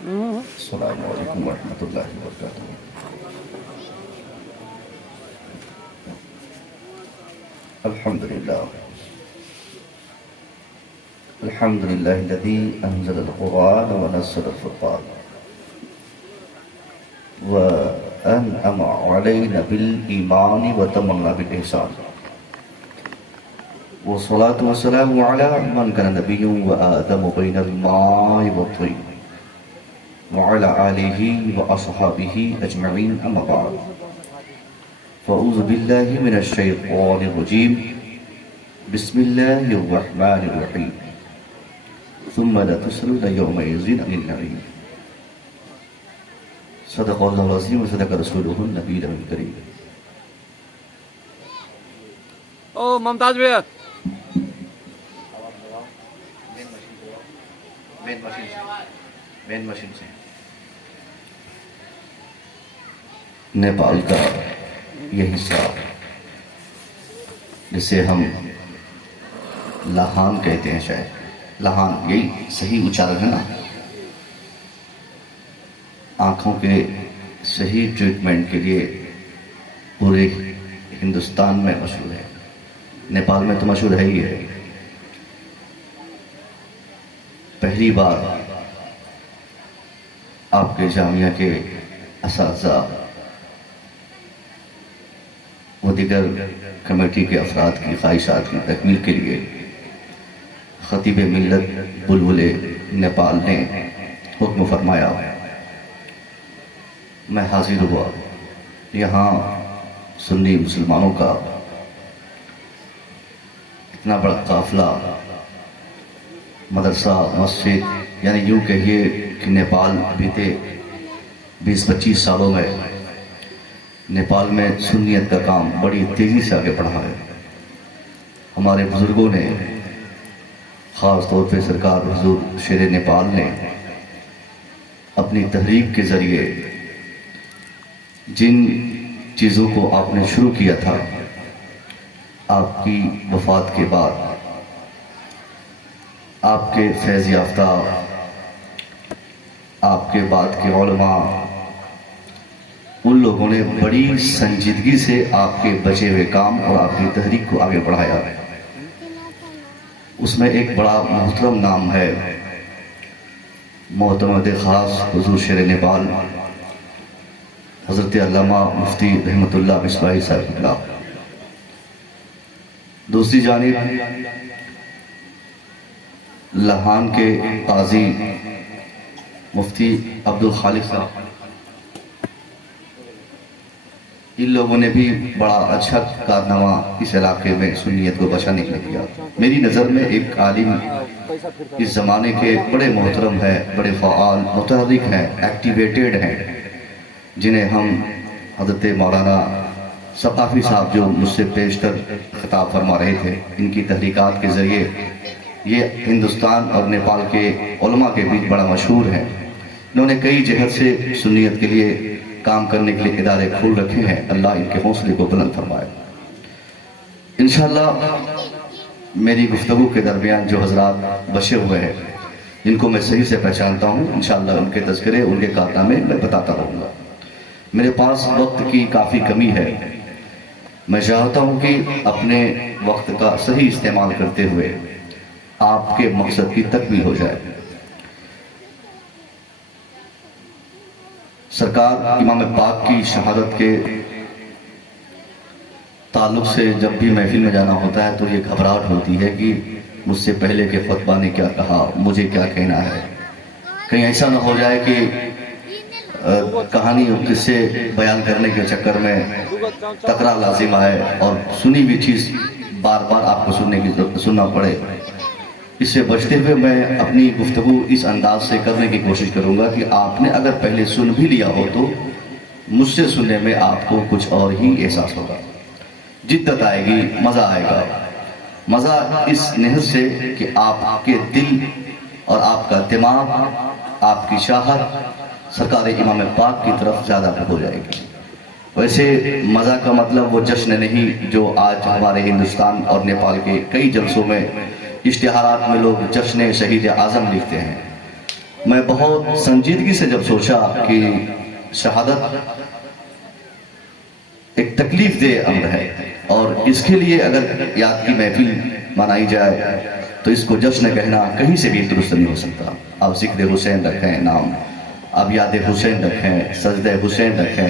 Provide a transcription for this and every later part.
السلام علیکم ورحمۃ اللہ وبرکاتہ. الحمد للہ الحمد للہ الذی انزل القرآن ونزل الفرقان وانعم علینا بالایمان وتمنا بالاحسان والصلاة والسلام علی من کان نبی وآدم بین الماء والطین وعلى آلہ وأصحابہ اجمعین اما بعد فاعوذ باللہ من الشیطان الرجیم بسم اللہ الرحمن الرحیم ثم لتسألن یومئذ عن النعیم. صدق اللہ العظیم وصدق رسولہ النبی الکریم. او ممتاز بھیا مین مشین سے نیپال کا یہ حصہ جسے ہم لاہان کہتے ہیں، شاید لاہان یہی صحیح اچارن ہے نا. آنکھوں کے صحیح ٹریٹمنٹ کے لیے پورے ہندوستان میں مشہور ہے، نیپال میں تو مشہور ہے ہی ہے. پہلی بار آپ کے جامعہ کے اساتذہ و دیگر کمیٹی کے افراد کی خواہشات کی تکمیل کے لیے خطیب ملت بلبل نیپال نے حکم فرمایا. میں حاضر ہوا. یہاں سنی مسلمانوں کا اتنا بڑا قافلہ، مدرسہ، مسجد، یعنی یوں کہیے کہ نیپال بیتے 20-25 سالوں میں نیپال میں سنیت کا کام بڑی تیزی سے آگے بڑھا ہے. ہمارے بزرگوں نے، خاص طور پہ سرکار حضور شیر نیپال نے اپنی تحریک کے ذریعے جن چیزوں کو آپ نے شروع کیا تھا، آپ کی وفات کے بعد آپ کے فیض یافتہ، آپ کے بعد کے علماء، ان لوگوں نے بڑی سنجیدگی سے آپ کے بچے ہوئے کام اور آپ کی تحریک کو آگے بڑھایا. اس میں ایک بڑا محترم نام ہے معتمد خاص حضور شیر نیپال حضرت علامہ مفتی رحمت اللہ مصباحی صاحب اللہ. دوسری جانب لاہان کے قاضی مفتی عبدالخالق صاحب، ان لوگوں نے بھی بڑا اچھا کارنامہ اس علاقے میں سنیت کو بچانے کے لیے کیا. میری نظر میں ایک عالم اس زمانے کے بڑے محترم ہیں، بڑے فعال، متحرک ہیں، ایکٹیویٹڈ ہیں، جنہیں ہم حضرت مولانا ثقافی صاحب جو مجھ سے پیشتر خطاب فرما رہے تھے، ان کی تحریکات کے ذریعے یہ ہندوستان اور نیپال کے علماء کے بیچ بڑا مشہور ہے. انہوں نے کئی جہت سے سنیت کے لیے کام کرنے کے لیے ادارے کھول رکھے ہیں. اللہ ان کے حوصلے کو بلند فرمائے. انشاءاللہ میری گفتگو کے درمیان جو حضرات بچے ہوئے ہیں، جن کو میں صحیح سے پہچانتا ہوں، انشاءاللہ ان کے تذکرے، ان کے کارنامے میں بتاتا رہوں گا. میرے پاس وقت کی کافی کمی ہے. میں چاہتا ہوں کہ اپنے وقت کا صحیح استعمال کرتے ہوئے آپ کے مقصد کی تکمیل ہو جائے. سرکار امام پاک کی شہادت کے تعلق سے جب بھی محفل میں جانا ہوتا ہے تو یہ گھبراہٹ ہوتی ہے کہ مجھ سے پہلے کے خطبہ نے کیا کہا، مجھے کیا کہنا ہے. کہیں ایسا نہ ہو جائے کہ کہانی اور قصے بیان کرنے کے چکر میں تکرار لازم آئے اور سنی بھی چیز بار بار آپ کو سننا پڑے. اس سے بچتے ہوئے میں اپنی گفتگو اس انداز سے کرنے کی کوشش کروں گا کہ آپ نے اگر پہلے سن بھی لیا ہو تو مجھ سے سننے میں آپ کو کچھ اور ہی احساس ہوگا. جدت آئے گی، مزہ آئے گا. مزہ اس نہج سے کہ آپ کے دل اور آپ کا دماغ، آپ کی چاہت سرکار امام پاک کی طرف زیادہ ہو جائے گی. ویسے مزہ کا مطلب وہ جشن نہیں جو آج ہمارے ہندوستان اور نیپال کے کئی جلسوں میں اشتہارات میں لوگ جشن شہید اعظم لکھتے ہیں. میں بہت سنجیدگی سے جب سوچا کہ شہادت ایک تکلیف دہ امر ہے اور اس کے لیے اگر یاد کی محفل منائی جائے تو اس کو جشن کہنا کہیں سے بھی درست نہیں ہو سکتا. آپ ذکر حسین رکھیں نام، آپ یاد حسین رکھیں، سجدہ حسین رکھیں،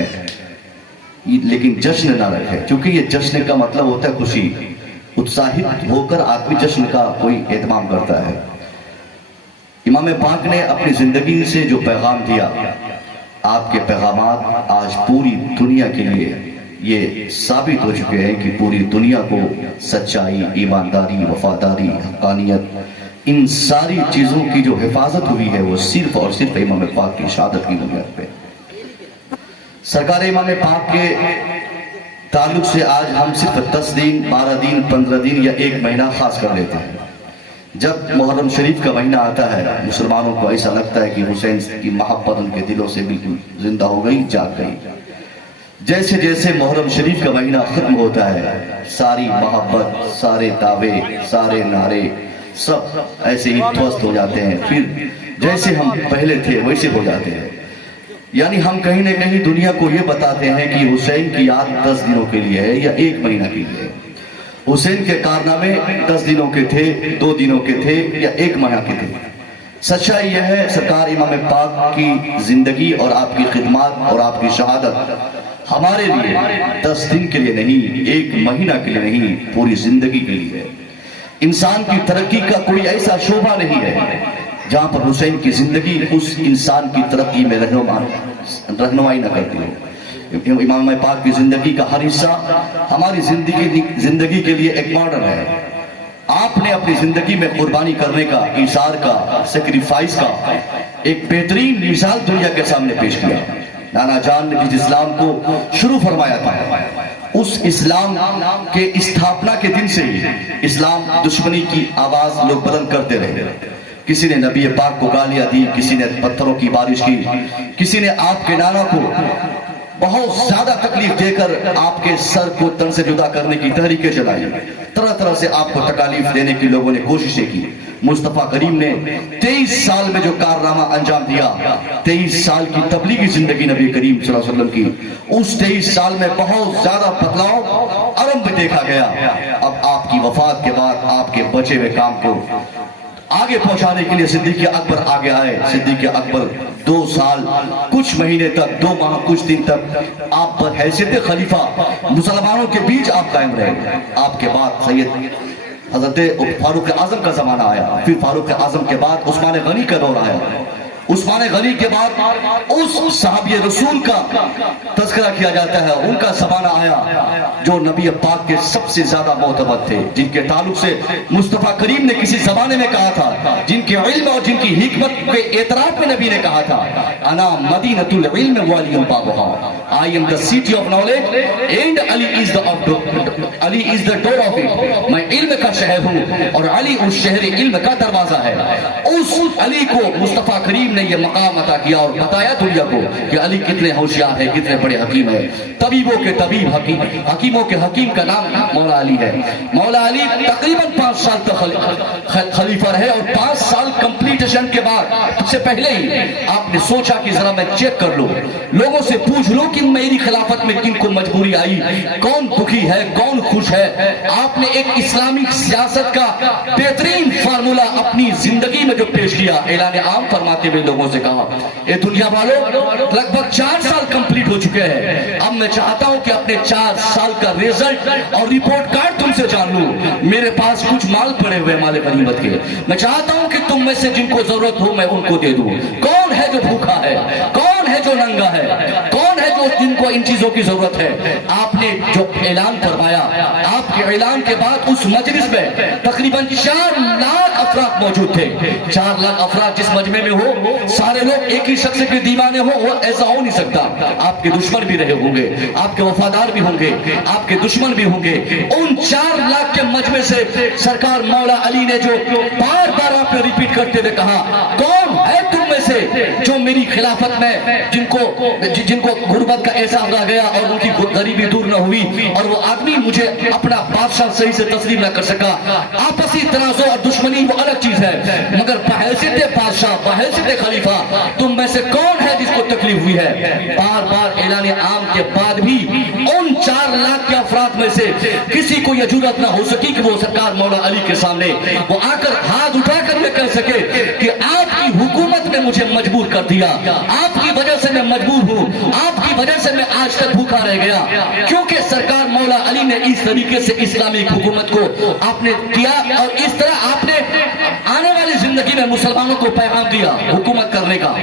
لیکن جشن نہ رکھیں، کیونکہ یہ جشن کا مطلب ہوتا ہے خوشی. اتساہت ہو کر آدمی جشن کا کوئی اہتمام کرتا ہے. امام پاک نے اپنی زندگی سے جو پیغام دیا، آپ کے پیغامات آج پوری دنیا کے لیے یہ ثابت ہو چکے ہیں کہ پوری دنیا کو سچائی، ایمانداری، وفاداری، حقانیت، ان ساری چیزوں کی جو حفاظت ہوئی ہے وہ صرف اور صرف امام پاک کی شہادت کی بنیاد پہ. سرکار امام پاک کے تعلق سے آج ہم صرف 10 دن، 12 دن، 15 دن یا 1 مہینہ خاص کر لیتے ہیں. جب محرم شریف کا مہینہ آتا ہے مسلمانوں کو ایسا لگتا ہے کہ حسین کی محبت ان کے دلوں سے بالکل زندہ ہو گئی، جاگ گئی. جیسے جیسے محرم شریف کا مہینہ ختم ہوتا ہے ساری محبت، سارے دعوے، سارے نعرے سب ایسے ہی دھوست ہو جاتے ہیں. پھر جیسے ہم پہلے تھے ویسے ہو جاتے ہیں. یعنی ہم کہیں نہ کہیں دنیا کو یہ بتاتے ہیں کہ حسین کی یاد 10 دنوں کے لیے ہے یا 1 مہینہ کے لیے ہے. حسین کے کارنامے 10 دنوں کے تھے، 2 دنوں کے تھے یا 1 مہینہ کے تھے. سچائی یہ ہے سرکار امام پاک کی زندگی اور آپ کی خدمات اور آپ کی شہادت ہمارے لیے 10 دن کے لیے نہیں، 1 مہینہ کے لیے نہیں، پوری زندگی کے لیے ہے. انسان کی ترقی کا کوئی ایسا شعبہ نہیں ہے جہاں پر حسین کی زندگی اس انسان کی ترقی میں رہنمائی نہ کرتی ہو. امام پاک کی زندگی کا ہر حصہ ہماری زندگی کے لیے ایک ماڈل ہے. آپ نے اپنی زندگی میں قربانی کرنے کا، ایثار کا، سیکریفائس کا ایک بہترین مثال دنیا کے سامنے پیش کیا. نانا جان نے جس اسلام کو شروع فرمایا تھا اس اسلام کے استھاپنا کے دن سے ہی اسلام دشمنی کی آواز لوگ بلند کرتے رہے. کسی نے نبی پاک کو گالیاں دی، کسی نے پتھروں کی بارش کی، کسی نے آپ کے نانا کو بہت زیادہ تکلیف دے کر آپ کے سر کو تن سے جدا کرنے کی تحریکیں چلائی. طرح طرح سے آپ کو تکالیف دینے کی لوگوں نے کوششیں کی. مصطفیٰ کریم نے 23 سال میں جو کارنامہ انجام دیا، 23 سال کی تبلیغی زندگی نبی کریم صلی اللہ علیہ وسلم کی، اس 23 سال میں بہت زیادہ بدلاؤ عرب میں دیکھا گیا. اب آپ کی وفات کے بعد آپ کے بچے ہوئے کام کو آگے پہنچانے کے لیے صدیق اکبر آگے آئے. صدیق اکبر 2 سال کچھ مہینے تک، 2 ماہ کچھ دن تک آپ پر حیثیت خلیفہ مسلمانوں کے بیچ آپ قائم رہے. آپ کے بعد سید حضرت فاروق اعظم کا زمانہ آیا، پھر فاروق اعظم کے بعد عثمان غنی کا دور آیا. عثمان غنی کے بعد اس صحابی رسول کا تذکرہ کیا جاتا ہے، ان کا زمانہ آیا جو نبی پاک کے سب سے زیادہ معتبر تھے، جن کے تعلق سے مصطفیٰ کریم نے کسی زمانے میں کہا تھا، جن کے علم اور جن کی حکمت کے اعتراف میں نبی نے کہا تھا، انا مدینۃ العلم وعلی بابھا، I am the city of knowledge and Ali is the door of it. میں علم کا شہر ہوں اور علی اس شہر علم کا دروازہ ہے. اس علی کو مصطفیٰ کریم نے یہ مقام عطا کیا اور بتایا دنیا کو کہ علی کتنے ہوشیار ہے، کتنے بڑے حکیم ہے. طبیبوں کے طبیب، حکیموں کے حکیم کا نام مولا علی ہے. مولا علی تقریباً 5 سال تک خلیفہ رہے اور 5 سال کمپلیٹیشن کے بعد سے پہلے ہی آپ نے سوچا کہ ذرا میں چیک کر لوں، لوگوں سے پوچھ لوں کہ میری خلافت میں کن کو مجبوری آئی، کون دکھی ہے، کون خوش ہے. آپ نے ایک اسلامی سیاست کا بہترین فارمولا اپنی زندگی میں جو پیش کیا، اعلان عام فرماتے ہوئے لوگوں سے کہا، اے دنیا والوں، لگ بھگ 4 سال کمپلیٹ ہو چکے ہیں. اب میں چاہتا ہوں کہ اپنے 4 سال کا ریزلٹ اور رپورٹ کارڈ تم سے جان لوں. میرے پاس کچھ مال پڑے ہوئے مال غنیمت کے، میں چاہتا ہوں کہ تم میں سے جن کو ضرورت ہو میں ان کو دے دوں. کون ہے جو بھوکا ہے، کون ہے جو ننگا ہے، کون ہے جو جن کو ان چیزوں کی ضرورت ہے. آپ نے جو اعلان فرمایا، آپ کے اعلان کے بعد اس مجلس میں تقریباً 4 لاکھ افراد موجود تھے. 4 لاکھ افراد جس مجمع میں ہو، سارے لوگ ایک ہی شخص کے دیوانے ہو، وہ ایسا ہو نہیں سکتا. آپ کے دشمن بھی رہے ہوں گے، آپ کے وفادار بھی ہوں گے، آپ کے دشمن بھی ہوں گے. ان 4 لاکھ کے مجمع سے سرکار مولا علی نے جو بار بار آپ نے ریپیٹ کرتے ہوئے کہا، کون ہے تم میں से जो मेरी खिलाफत में जिनको गुर्बत का एहसास रह गया और उनकी गरीबी दूर न हुई और वो आदमी मुझे अपना बादशाह सही से तस्लीम न कर सका। आपसी तनाज़ो और दुश्मनी वो अलग चीज है, मगर बहैसियत बादशाह, बहैसियत खलीफा तुम में से कौन है जिसको तकलीफ हुई है? बार बार ऐलान आम के बाद भी उन 4 लाख के अफराद में से किसी को यह जुर्रत ना हो सकी कि वो सरकार मौला अली के सामने वो आकर हाथ उठाकर ये कह सके कि आपकी हुकूमत ने मुझे मजबूर कर दिया, आपकी वजह से मैं मजबूर हूँ, आपकी वजह से मैं आज तक भूखा रह गया। क्योंकि सरकार मौला अली ने इस तरीके से इस्लामिक हुकूमत को आपने किया और इस तरह आपने आने वाली जिंदगी में मुसलमानों को पैगाम दिया हुकूमत करने का।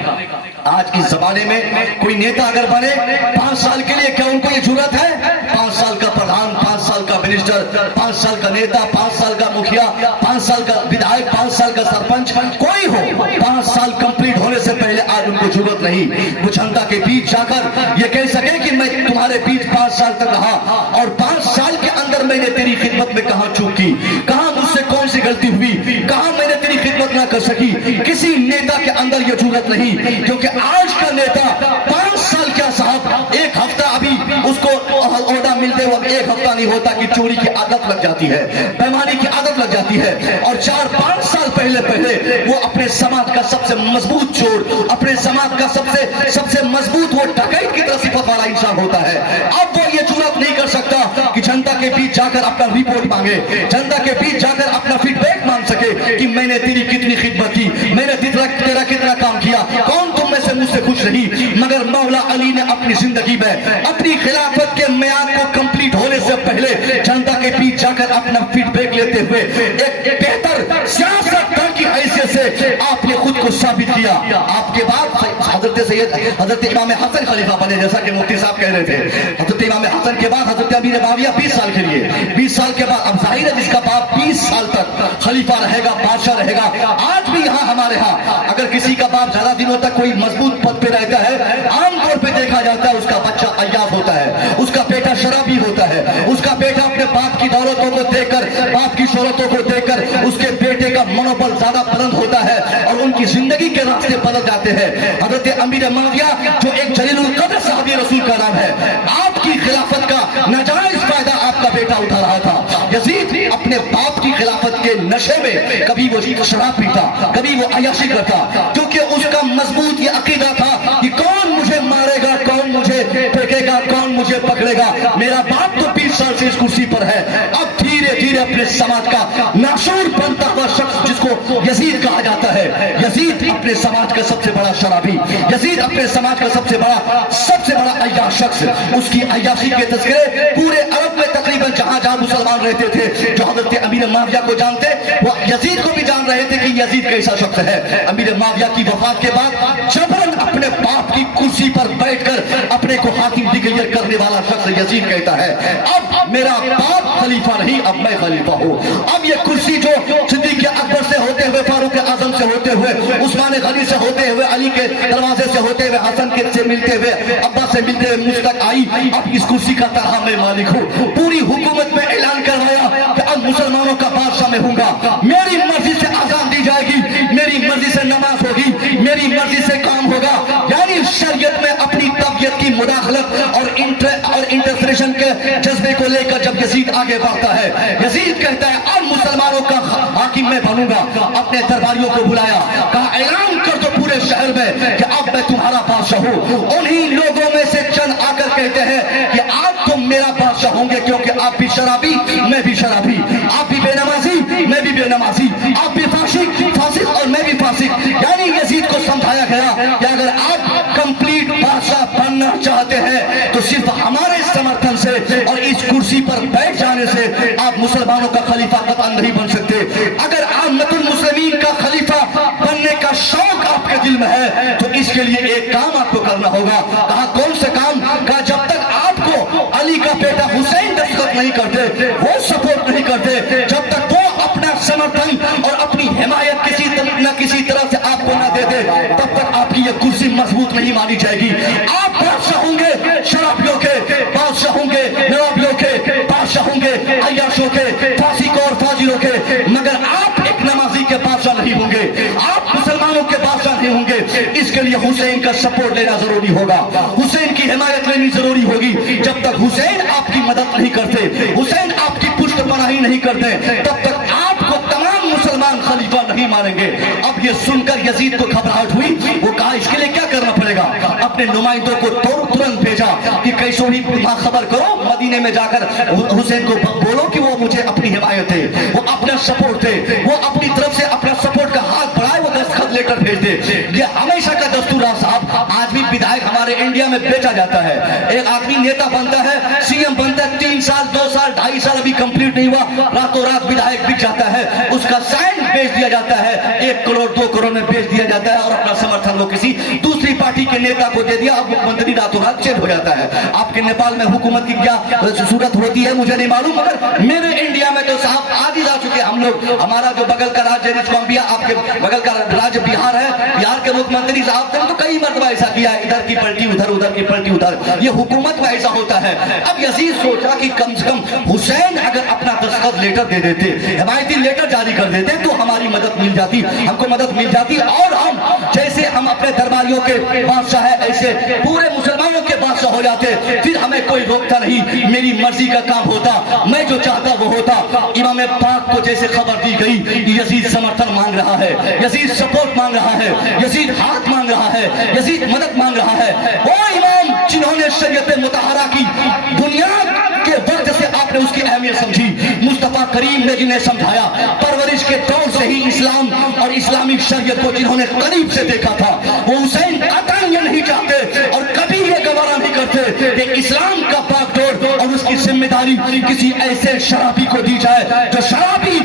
आज इस जमाने में कोई नेता अगर बने 5 साल के लिए, क्या उनको ये जरूरत है? 5 साल का प्रधान, 5 साल का मिनिस्टर, 5 साल का नेता, 5 साल का मुखिया, 5 साल का विधायक, 5 साल का सरपंच, कोई हो, 5 साल कंप्लीट होने से पहले आज उनको जरूरत नहीं। वो जनता के बीच जाकर ये कह सके कि मैं तुम्हारे बीच 5 साल तक रहा और 5 साल के अंदर मैंने तेरी खिदमत में कहां चूक की, कहां मुझसे कौन सी गलती हुई, कहां मैंने तेरी खिदमत ना कर सकी। किसी नेता के अंदर ये जरूरत नहीं, क्योंकि आज का नेता 5 साल क्या साहब, 1 हफ्ता अभी उसको ओहदा मिलते वक्त 1 हफ्ता नहीं होता कि चोरी की आदत लग जाती है, बेईमानी की आदत लग जाती है और 4-5 साल पहले वो अपने समाज का सबसे मजबूत चोर, अपने समाज का सबसे मजबूत वो डकैत की तरह सिफत वाला इंसान होता है। अब वो ये जुर्रत नहीं कर सकता कि जनता के बीच जाकर अपना रिपोर्ट मांगे, जनता के बीच जाकर अपना फीडबैक मांग सके कि मैंने तेरी कितनी खिदमत की, मैंने तेरा कितना काम किया, कौन तुम में से मुझसे खुश रही। मगर मौला अली ने अपनी जिंदगी में अपनी खिलाफत के मियाद को कंप्लीट होने से पहले जनता के बीच जाकर अपना फीडबैक लेते हुए एक बेहतर सियासतदान की हैसियत से आपने खुद को साबित किया। आपके बाद हजरत इमाम हसन खलीफा बने, जैसा कि मुफ्ती साहब कह रहे थे। हजरत इमाम हसन के बाद हजरत अमीर मुआविया 20 साल के लिए, 20 साल के बाद अब जाहिर है जिसका बाप 20 साल तक खलीफा रहेगा, बादशाह रहेगा। आज भी यहाँ हमारे यहाँ अगर किसी का बाप ज्यादा दिनों तक कोई मजबूत पद पे रहता है, आमतौर पे देखा जाता है उसका बच्चा अय्याश होता है, उसका बेटा शराबी होता है, उसका बेटा अपने बाप की दौलतों को देखकर, बाप की शोहरतों को देखकर उसके बेटे का मनोबल ज्यादा बुलंद होता है और उनकी जिंदगी के रास्ते बदल जाते हैं। हजरत अमीर मुआविया जो एक जलीलुल कद्र सहाबी रसूल का नाम है, आपकी खिलाफत का नाजायज फायदा आपका बेटा उठा रहा था। यजीद अपने बाप की खिलाफत के नशे में कभी वो शराब पीता, कभी वो अयाशी करता, क्योंकि उसका मजबूत ये अकीदा था कि कौन मुझे मारेगा, कौन मुझे फेंकेगा, कौन मुझे पकड़ेगा। मेरा बाप तो 20 साल से इस कुर्सी पर है। अब धीरे धीरे अपने समाज का नासूर बनता हुआ शख्स जिसको यजीद कहा जाता है, यजीद अपने समाज का सबसे बड़ा शराबी, यजीद अपने समाज का सबसे बड़ा अय्याश शख्स, उसकी अय्याशी के तस्करे पूरे अरब में तकरीबन जहां जहां मुसलमान रहते थे, जो हजरत अमीर मुआविया को जानते वो यजीद को भी जान रहे थे कि यजीद कैसा शख्स है। अमीर मुआविया की वफात के बाद जबरन अपने बाप की कुर्सी पर बैठकर अपने को हाकिम डिक्लेयर करने वाला शख्स यजीद कहता है, अब मेरा बाप खलीफा नहीं, अब मैं खलीफा हूँ। अब ये कुर्सी जो सिद्दीक़ अकबर से होते हुए, फारूक आजम से होते हुए, उस्मान गनी से होते हुए, अली के दरवाजे से होते हुए, हसन के से मिलते हुए, अब्बा से मिलते हुए मुझ तक आई, अब इस कुर्सी का तरह मैं मालिक हूँ। पूरी हुकूमत में ऐलान करवाया कि अब मुसलमानों का बादशाह मैं हूँगा, मेरी मर्जी से आजान दी जाएगी, मेरी मर्जी से नमाज होगी, मेरी मर्जी से काम होगा। यानी शरीयत में अपनी तबीयत की मुदाखलत और इंटरफेरेशन के जज्बे को लेकर जब यजीद आगे बढ़ता है, यजीद कहता है अब मुसलमानों का हाकिम मैं बनूंगा। अपने दरबारियों को बुलाया, कहा ऐलान कर दो पूरे शहर में कि अब मैं तुम्हारा बादशाह हूँ। उन्हीं लोगों में से चंद आकर कहते हैं कि आज तुम मेरा बादशाह होंगे, क्योंकि आप भी शराबी मैं भी शराबी, आप भी बेनमाजी मैं भी बेनमाजी, आप भी फासिक और मैं भी फासिक। यानी यजीद को समझाया गया कि अगर आप कंप्लीट बादशाह बनना चाहते हैं तो सिर्फ हमारे समर्थन से और इस कुर्सी पर बैठ जाने से आप मुसलमानों का खलीफा कतई नहीं बन सकते। अगर आमतुल मुस्लिमीन का खलीफा बनने का शौक आपके दिल में है तो इसके लिए एक काम आपको करना होगा। कहा कौन से काम? कहा जब तक आपको अली का बेटा हुसैन दस्तखत नहीं करते, वो सपोर्ट नहीं करते, जब तक वो अपना समर्थन और अपनी हिमायत किसी तरह से आपको ना दे दे, तब तक आपकी ये कुर्सी मजबूत नहीं मानी जाएगी। आप बादशाह होंगे शराबियों के, बादशाह होंगे नवाबियों के, बादशाह होंगे अय्याशों के, फासिकों और फाजिरों के, मगर आप एक नमाजी के बादशाह नहीं होंगे, आप मुसलमानों के बादशाह नहीं होंगे। लिए हुसैन का सपोर्ट लेना जरूरी होगा, हुसैन की हिमायत लेनी जरूरी होगी। जब तक हुसैन आपकी मदद नहीं करते, हुसैन आपकी पुष्टपनाही नहीं करते, तब तक आपको तमाम मुसलमान खलीफा नहीं मानेंगे। अब ये सुनकर यजीद को घबराहट हुई, वो कहा इसके लिए क्या करना पड़ेगा। अपने नुमाइंदों को तुरंत भेजा कि कैसो ही खबर करो, मदीने में जाकर हुसैन को बोलो कि वो मुझे अपनी हिमायत है, वो अपना सपोर्ट है, वो अपनी तरफ से अपना सपोर्ट का हाथ बढ़ाए, वो दस्तखत लेटर भेज दे। ये हमेशा का दस्तूर है साहब। आज भी विधायक हमारे इंडिया में बेचा जाता है। एक आदमी नेता बनता है, सीएम बनता है, 3 साल 2 साल 2.5 साल अभी कंप्लीट नहीं हुआ, रातों रात विधायक बिक जाता है, उसका साइन बेच दिया जाता है, 1 करोड़ 2 करोड़ में बेच दिया जाता है और अपना समर्थन वो किसी दूसरी पार्टी के नेता को दे दिया। अब मुख्यमंत्री रातों रात चेंज हो जाता है। आपके नेपाल में हुकूमत की क्या सूरत होती है मुझे नहीं मालूम, मगर मेरे इंडिया में तो साहब आदि जा चुके हम लोग। हमारा जो बगल का राज्य है, आपके बगल का राज्य बिहार है, बिहार के मुख्यमंत्री साहब ने तो कई मरतबा ऐसा किया, इधर की पलटी उधर, उधर की पलटी उधर। ये हुकूमत में ऐसा होता है। अब यजीद सोचा कि कम से कम हुसैन अगर अपना दस्तखत लेटर दे देते, हिमायती लेटर जारी कर देते, तो हमारी मदद मिल जाती, हमको मदद मिल जाती, और हम जैसे हम अपने दरबारियों के बादशाह है ऐसे पूरे मुसलमानों के बादशाह हो जाते। फिर हमें कोई रोकता नहीं, मेरी मर्जी का काम होता, मैं जो चाहता वो होता। इमाम पाक को जैसे खबर दी गई यजीद समर्थन मांग रहा है, यजीद सपोर्ट मांग रहा है, यजीद हाथ मांग रहा है, यजीद मदद मांग रहा है। वो इमाम जिन्होंने शरीयत मुतहरा की बुनियाद के वक्त से आपने उसकी अहमियत समझी, मुस्तफा करीम ने जिन्हें समझाया, परवरिश के दौर से ही इस्लाम और इस्लामिक शरीयत को जिन्होंने करीब से देखा था, वो हुसैन कतई ये नहीं चाहते और कभी ये गवारा नहीं करते कि इस्लाम का बागडोर और उसकी जिम्मेदारी किसी ऐसे शराबी को दी जाए जो शराबी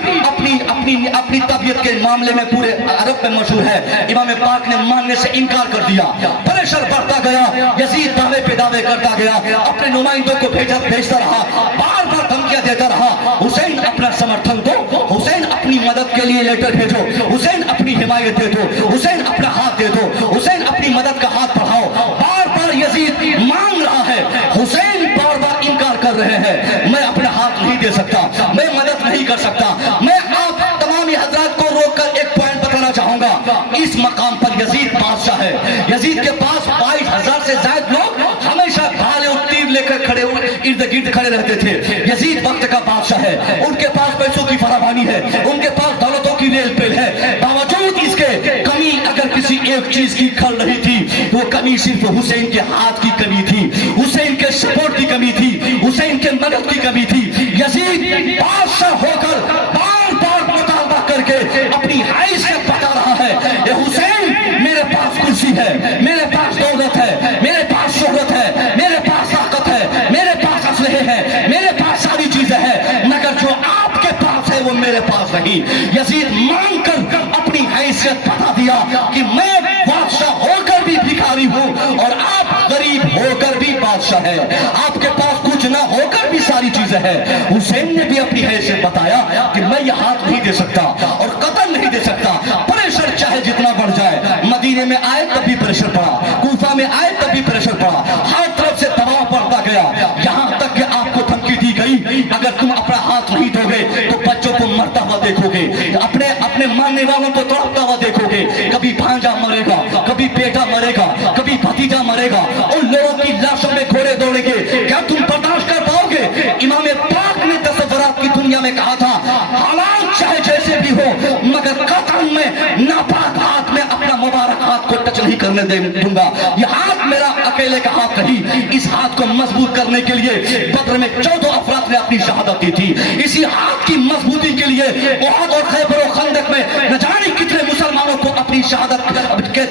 अपनी तबीयत के मामले में पूरे अरब में मशहूर है। इमाम पाक ने मानने से इनकार कर दिया, प्रेशर बढ़ता गया, यजीद दावे पे दावे करता गया, अपने नुमाइंदों को भेजता रहा, बार बार धमकियां देता रहा, हुसैन अपना समर्थन दो, हुसैन अपनी मदद के लिए लेटर भेजो, हुसैन अपनी हिमायत दे दो, हुसैन अपना हाथ दे दो, हुसैन अपनी मदद का हाथ बढ़ाओ। बार बार यजीद मांग रहा है, हुसैन बार बार इनकार कर रहे हैं, मैं अपना हाथ नहीं दे सकता, मैं मदद नहीं कर सकता। मैं आप तमाम हजरात को रोककर एक पॉइंट बताना चाहूंगा, इस मकाम पर यजीद बादशाह है, यजीद के पास 22,000 से ज्यादा लोग हमेशा भाले और तीर लेकर खड़े हुए इर्द गिर्द खड़े रहते थे। यजीद वक्त का बादशाह है, उनके पास पैसों की फरावानी है, उनके पास दौलतों की रेल पेल है, बावजूद इसके कमी अगर किसी एक चीज की खल रही थी तो वो कमी सिर्फ हुसैन के हाथ की कमी थी, हुसैन के सपोर्ट की कमी थी, हुसैन के मदद की कमी थी। यजीद बादशाह होकर बार बार मुतालबा करके अपनी हैसियत बता रहा है, ये हुसैन मेरे पास कुर्सी है, मेरे पास दौलत है, मेरे पास शोहरत है, मेरे पास ताकत है, मेरे पास असलहे है, मेरे पास सारी चीजें हैं, मगर जो आपके पास है वो मेरे पास नहीं। यजीद मांग कर अपनी हैसियत बता दिया कि मैं बादशाह होकर भी भिखारी हूँ और आप गरीब होकर भी बादशाह है, आपके पास कुछ ना होकर भी सारी चीजें हैं। हुसैन ने भी अपनी हैसियत बताया कि मैं ये हाथ नहीं दे सकता और कतल नहीं दे सकता, प्रेशर चाहे जितना बढ़ जाए। मदीने में आए तब भी प्रेशर पड़ा, कूफा में आए तब भी प्रेशर पड़ा, हर तरफ से दबाव बढ़ता गया, यहाँ तक कि आपको धमकी दी गई अगर तुम अपना हाथ नहीं दोगे तो बच्चों को मरता हुआ देखोगे, अपने मानने वालों को तड़पता हुआ देखोगे, कभी भांजा मरेगा, कभी बेटा मरेगा, कभी भतीजा मरेगा, उन लोगों की लाशों में घोड़े दौड़ेंगे, क्या तुम बर्दाश्त कर पाओगे? इमाम पाक ने तसव्वुरात की दुनिया में कहा था, हालात चाहे जैसे भी हो मगर कतल में नापाक हाथ में अपना मुबारक हाथ को टच नहीं करने दूंगा। ये हाथ मेरा अकेले का हाथ नहीं, इस हाथ को मजबूत करने के लिए बद्र में 14 अफराद ने अपनी शहादत दी थी। इसी हाथ की मजबूती के लिए उहद और खैबर और खंदक में न जाने कितने मुसलमानों को अपनी शहादत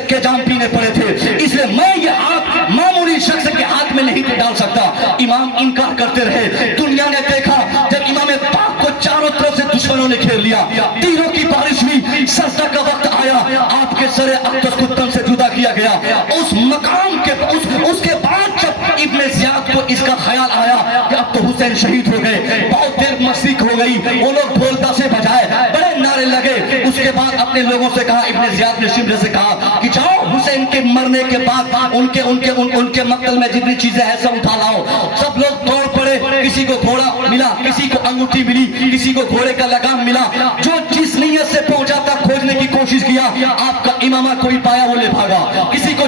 के जाम पीने पड़े थे। इसलिए मैं ये हाथ मामूली शख्स के हाथ में नहीं डाल सकता। इमाम इनकार करते रहे। दुनिया ने देखा जब इमाम पाक को चारों तरफ से दुश्मनों ने घेर लिया, तीरों की बारिश हुई, सजदा का वक्त आया, आपके सरे अक़दस को तन से जुदा किया गया। उस मकाम के उसके बाद जब इब्ने ज़ियाद को इसका ख्याल आया कि अब तो हुसैन शहीद हो गए, बहुत देर मस्तिक हो गई, वो लोग ढोलता से बजाए, बड़े नारे लगे। उसके बाद अपने लोगों से कहा, इब्ने ज़ियाद ने शिमले से कहा कि जाओ हुसैन के मरने के बाद उनके मक्तल में जितनी चीजें हैं सब उठा लाओ। सब लोग दौड़ पड़े, किसी को घोड़ा मिला, किसी को अंगूठी मिली, किसी को घोड़े का लगाम मिला, जो जिस नीयत से पहुंचा था खोजने की कोशिश किया, आपका इमामा कोई पाया वो ले भागा, किसी को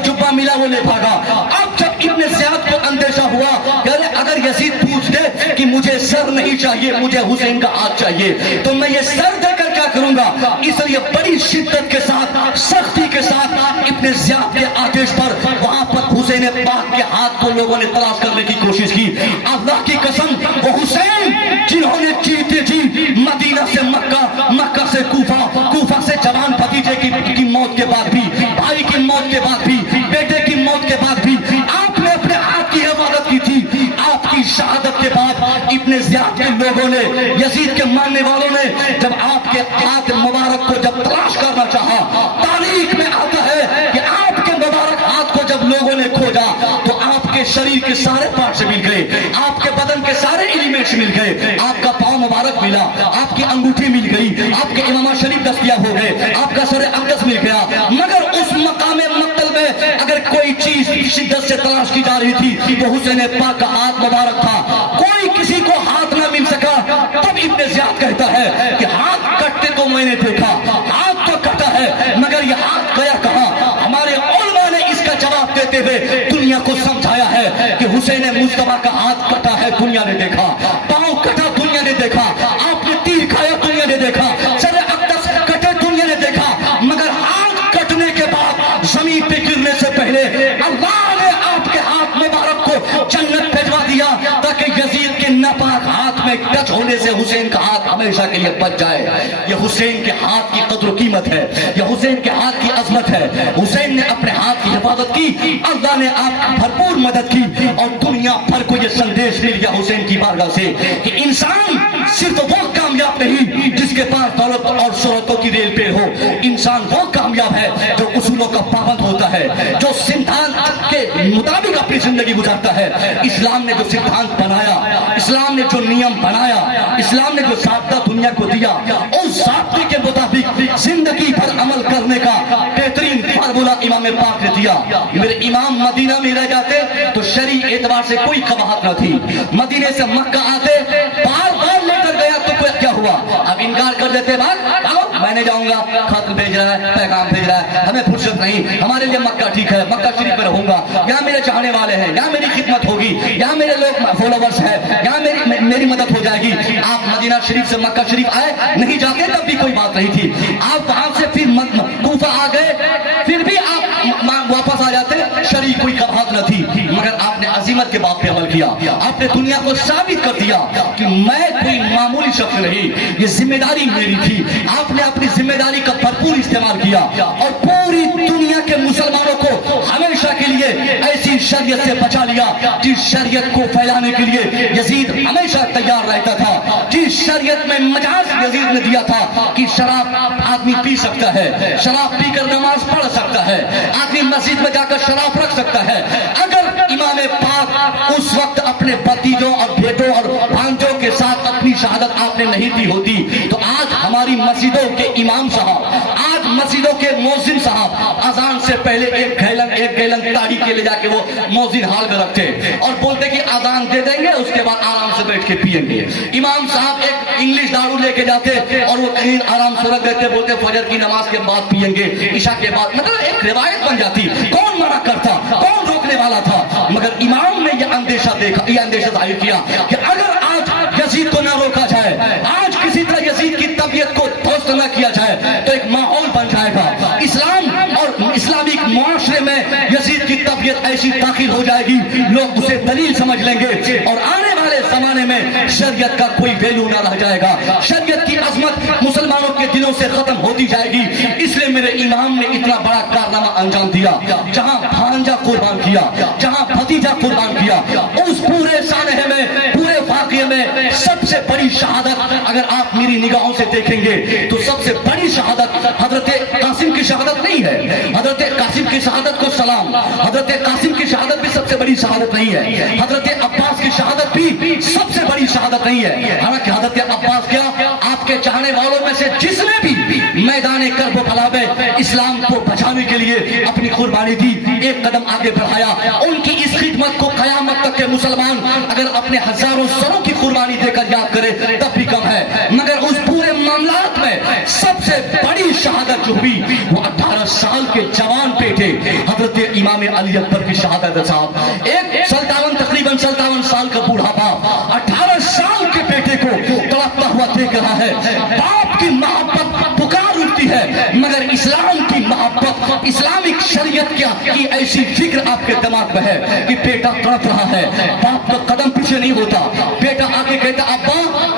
چاہیے, مجھے حسین کا ہاتھ چاہیے, تو میں یہ سر دے کر کیا کروں گا. اس لیے بڑی شدت کے ساتھ, سختی کے ساتھ ابن زیاد کے آتش پر وہاں پر حسین پاک کے ہاتھ کو لوگوں نے تلاش کرنے کی کوشش کی. اللہ کی قسم, وہ حسین جنہوں نے جیتے جی مدینہ سے مکہ, مکہ سے کوفہ, کوفہ سے جوان بھتیجے کی موت کے بعد بھی, بھائی کی موت کے بعد بھی, بیٹے کی موت کے بعد بھی آپ نے اپنے ہاتھ کی حفاظت کی تھی. آپ کی شہادت کے بعد ابن زیاد کے لوگوں نے, یزید کے ماننے والوں نے جب آپ کے ہاتھ مبارک کو جب تلاش کرنا چاہا, تاریخ میں آتا ہے کہ آپ کے مبارک ہاتھ کو جب لوگوں نے کھوجا تو آپ کے شریر کے سارے پارٹس مل گئے, آپ کے بدن کے سارے ایلیمنٹس مل گئے. آپ کا پاؤں مبارک ملا, آپ کی انگوٹھی مل گئی, آپ کے امامہ شریف دستیاب ہو گئے, آپ کا سر اقدس مل گیا. مگر اس مقام مقتل میں اگر کوئی چیز شدت سے تلاش کی جا رہی تھی تو حسین پاک کا ہاتھ مبارک تھا. کوئی کسی کو ہاتھ نہ مل سکا. تب ابن زیاد کہتا ہے کہ ہاتھ کٹتے کو میں نے دیکھا, ہاتھ تو کٹا ہے مگر یہ ہاتھ گیا کہاں. ہمارے علماء نے اس کا جواب دیتے ہوئے دنیا کو سمجھایا ہے کہ حسین مصطفیٰ کا ہاتھ کٹا ہے, دنیا نے دیکھا, پاؤں کٹا دنیا نے دیکھا, آپ نے تیر کھایا دنیا نے دیکھا, سر اقدس کٹے دنیا نے دیکھا. مگر ہاتھ کٹنے کے بعد زمین پہ گرنے سے پہلے اللہ نے آپ کے ہاتھ مبارک کو جنت بھیجوا دیا تاکہ یزید کے ناپاک ہاتھ میں ٹچ ہونے سے حسین کا ہاتھ ہمیشہ کے لیے بچ جائے. یہ حسین کے ہاتھ کی قدر و قیمت ہے, یہ حسین کے ہاتھ کی عظمت ہے. حسین نے اپنے ہاتھ کی حفاظت کی, اللہ نے آپ کی بھرپور مدد کی, اور دنیا بھر کو یہ سندیش مل گیا حسین کی بارگاہ سے کہ انسان صرف وہ کامیاب نہیں جس کے پاس دولت اور شہرتوں کی ریل پہ ہو. انسان وہ کامیاب ہے جو اصولوں کا پابند ہوتا ہے, جو سدھانت کے مطابق اپنی زندگی گزارتا ہے. اسلام نے جو سدھانت بنایا, اسلام نے جو نیم بنایا, اسلام نے جو ضابطہ دنیا کو دیا, اس ضابطے کے مطابق زندگی پر عمل کرنے کا بہترین فارمولہ امام پاک نے دیا. میرے امام مدینہ میں رہ جاتے تو شرعی اعتبار سے کوئی قباحت نہ تھی. مدینے سے مکہ آتے, بار بار لے کر گیا تو کوئی کیا ہوا, اب انکار کر دیتے, بات میں نہیں جاؤں گا, خط بھیج رہا ہے, پیغام بھیج رہا ہے, ہمیں فرصت نہیں, ہمارے لیے مکہ ٹھیک ہے, مکہ شریف میں رہوں گا, یہاں میرے چاہنے والے ہیں, یہاں میری خدمت ہوگی, یہاں میرے لوگ فالوورز ہیں, یہاں میری مدد ہو جائے گی. آپ مدینہ شریف سے مکہ شریف آئے, نہیں جاتے تب بھی کوئی بات نہیں تھی. آپ وہاں سے پھر کوفہ آ گئے, پھر بھی آپ واپس آ جاتے, شرعی کوئی قباحت نہ تھی. مگر آپ نے عظیمت کے باب پہ عمل کیا, آپ نے دنیا کو ثابت کر دیا کہ میں کوئی معمولی شخص نہیں, یہ ذمہ داری میری تھی. آپ نے اپنی ذمہ داری کا بھرپور استعمال کیا اور پوری دنیا کے مسلمانوں کو ہمیشہ کے لیے ایسی شریعت سے بچا لیا جس شریعت کو پھیلانے کے لیے یزید ہمیشہ تیار رہتا تھا, جس شریعت میں مجاز یزید نے دیا تھا کہ شراب آدمی پی سکتا ہے, شراب پی کر نماز پڑھ سکتا ہے, آدمی مسجد میں جا کر شراب رکھ سکتا ہے. اگر امام پاک اس وقت اپنے بھتیجوں اور بیٹوں اور بھانجوں کے ساتھ اپنی شہادت آپ نے نہیں دی ہوتی تو آج ہماری مسجدوں کے امام صاحب, آج مسجدوں کے مؤذن صاحب اذان سے پہلے ایک گیلن تاڑی کے لے جا کے وہ مؤذن حال میں رکھتے اور بولتے کہ اذان دے دیں گے, اس کے بعد آرام سے بیٹھ کے پیئیں گے. امام صاحب ایک انگلش دارو لے کے جاتے اور وہ کہیں آرام سے رکھ دیتے, بولتے فجر کی نماز کے بعد پیئیں گے, عشاء کے بعد. مطلب ایک روایت بن جاتی, کون منع کرتا, کون روکنے والا تھا. مگر امام نے یہ اندیشہ دیکھا, یہ اندیشہ ظاہر کیا کہ اگر آج یزید کو نہ روکا جائے, آج کسی طرح یزید کی طبیعت کو دوست نہ کیا جائے تو ایک ماحول بن جائے گا. اسلام اور اسلامی معاشرے میں یزید کی طبیعت ایسی داخل ہو جائے گی, لوگ اسے دلیل سمجھ لیں گے اور آنے والے زمانے میں شریعت کا کوئی ویلو نہ رہ جائے گا, شریعت کی عظمت مسلمانوں کے دلوں سے ختم ہوتی جائے گی. اس لیے میرے امام نے اتنا بڑا کارنامہ انجام دیا, جہاں بھانجا قربان کیا, جہاں بھتیجا قربان کیا. اس پورے سانحے میں, پورے واقعے میں سب سے بڑی شہادت اگر آپ میری نگاہوں سے دیکھیں گے تو سب سے بڑی شہادت حضرت قاسم کی شہادت نہیں ہے. حضرت قاسم کی شہادت کو سلام, حضرت قاسم کی شہادت بھی سب سے بڑی شہادت نہیں ہے, حضرت عباس کی شہادت بھی سب سے بڑی شہادت نہیں ہے. حالانکہ حضرت عباس کیا, آپ کے چاہنے والوں میں سے جس نے بھی میدان کربلا میں اسلام کو بچانے کے لیے اپنی قربانی دی, ایک قدم آگے بڑھایا, ان کی اس خدمت کو قیامت تک کے مسلمان اگر اپنے ہزاروں سروں کی قربانی دے کر یاد کرے تب بھی کم ہے. مگر اس پورے معاملات میں سب سے بڑی شہادت جو ہوئی وہ 18 سال کے جوان بیٹے حضرت امام علی اکبر کی شہادت صاحب. ایک تقریباً 57 سال کا بوڑھا باپ 18 سال کے بیٹے کو अब इस्लामिक शरीयत क्या की ऐसी फिक्र आपके दिमाग में है कि बेटा तड़प रहा है, बाप का कदम पीछे नहीं होता, बेटा आके कहता अब्बा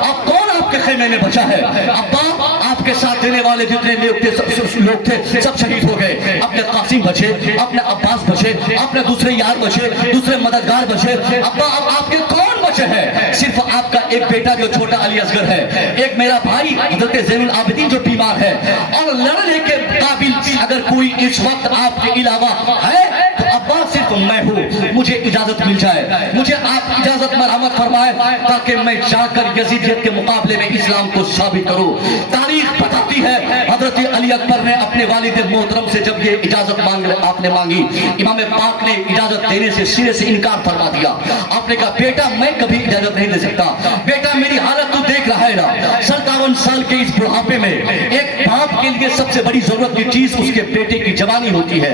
आप कौन आपके खेमे में बचा है, अब्बा आपके साथ देने वाले जितने लोग थे सब शहीद हो गए, अपने कासिम बचे, अपने अब्बास बचे, अपने दूसरे यार बचे, दूसरे मददगार बचे, अब्बा अब आपके कौन बचे हैं, सिर्फ आपका एक बेटा जो छोटा अली असगर है, एक मेरा भाई हजरत ज़ैनुल आबिदीन जो बीमार है, और लड़ने के काबिल अगर कोई इस वक्त आपके अलावा है तो अब्बा सिर्फ मैं हूँ, मुझे इजाजत मिल जाए, मुझे आप इजाजत मरहमत फरमाए ताकि मैं जाकर यजीदियत के मुकाबले में इस्लाम को साबित करूँ। तारीख बताती है हजरत अली अकबर ने अपने वालिद मोहतरम से जब ये इजाजत आपने मांगी, इमाम पाक ने इजाजत देने से सिरे से इनकार फरमा दिया। आपने कहा बेटा मैं कभी इजाजत नहीं दे सकता, बेटा मेरी हालत तो देख रहा है ना, 57 साल के इस बुढ़ापे में एक बाप के लिए सबसे बड़ी जरूरत की चीज उसके बेटे की जवानी होती है।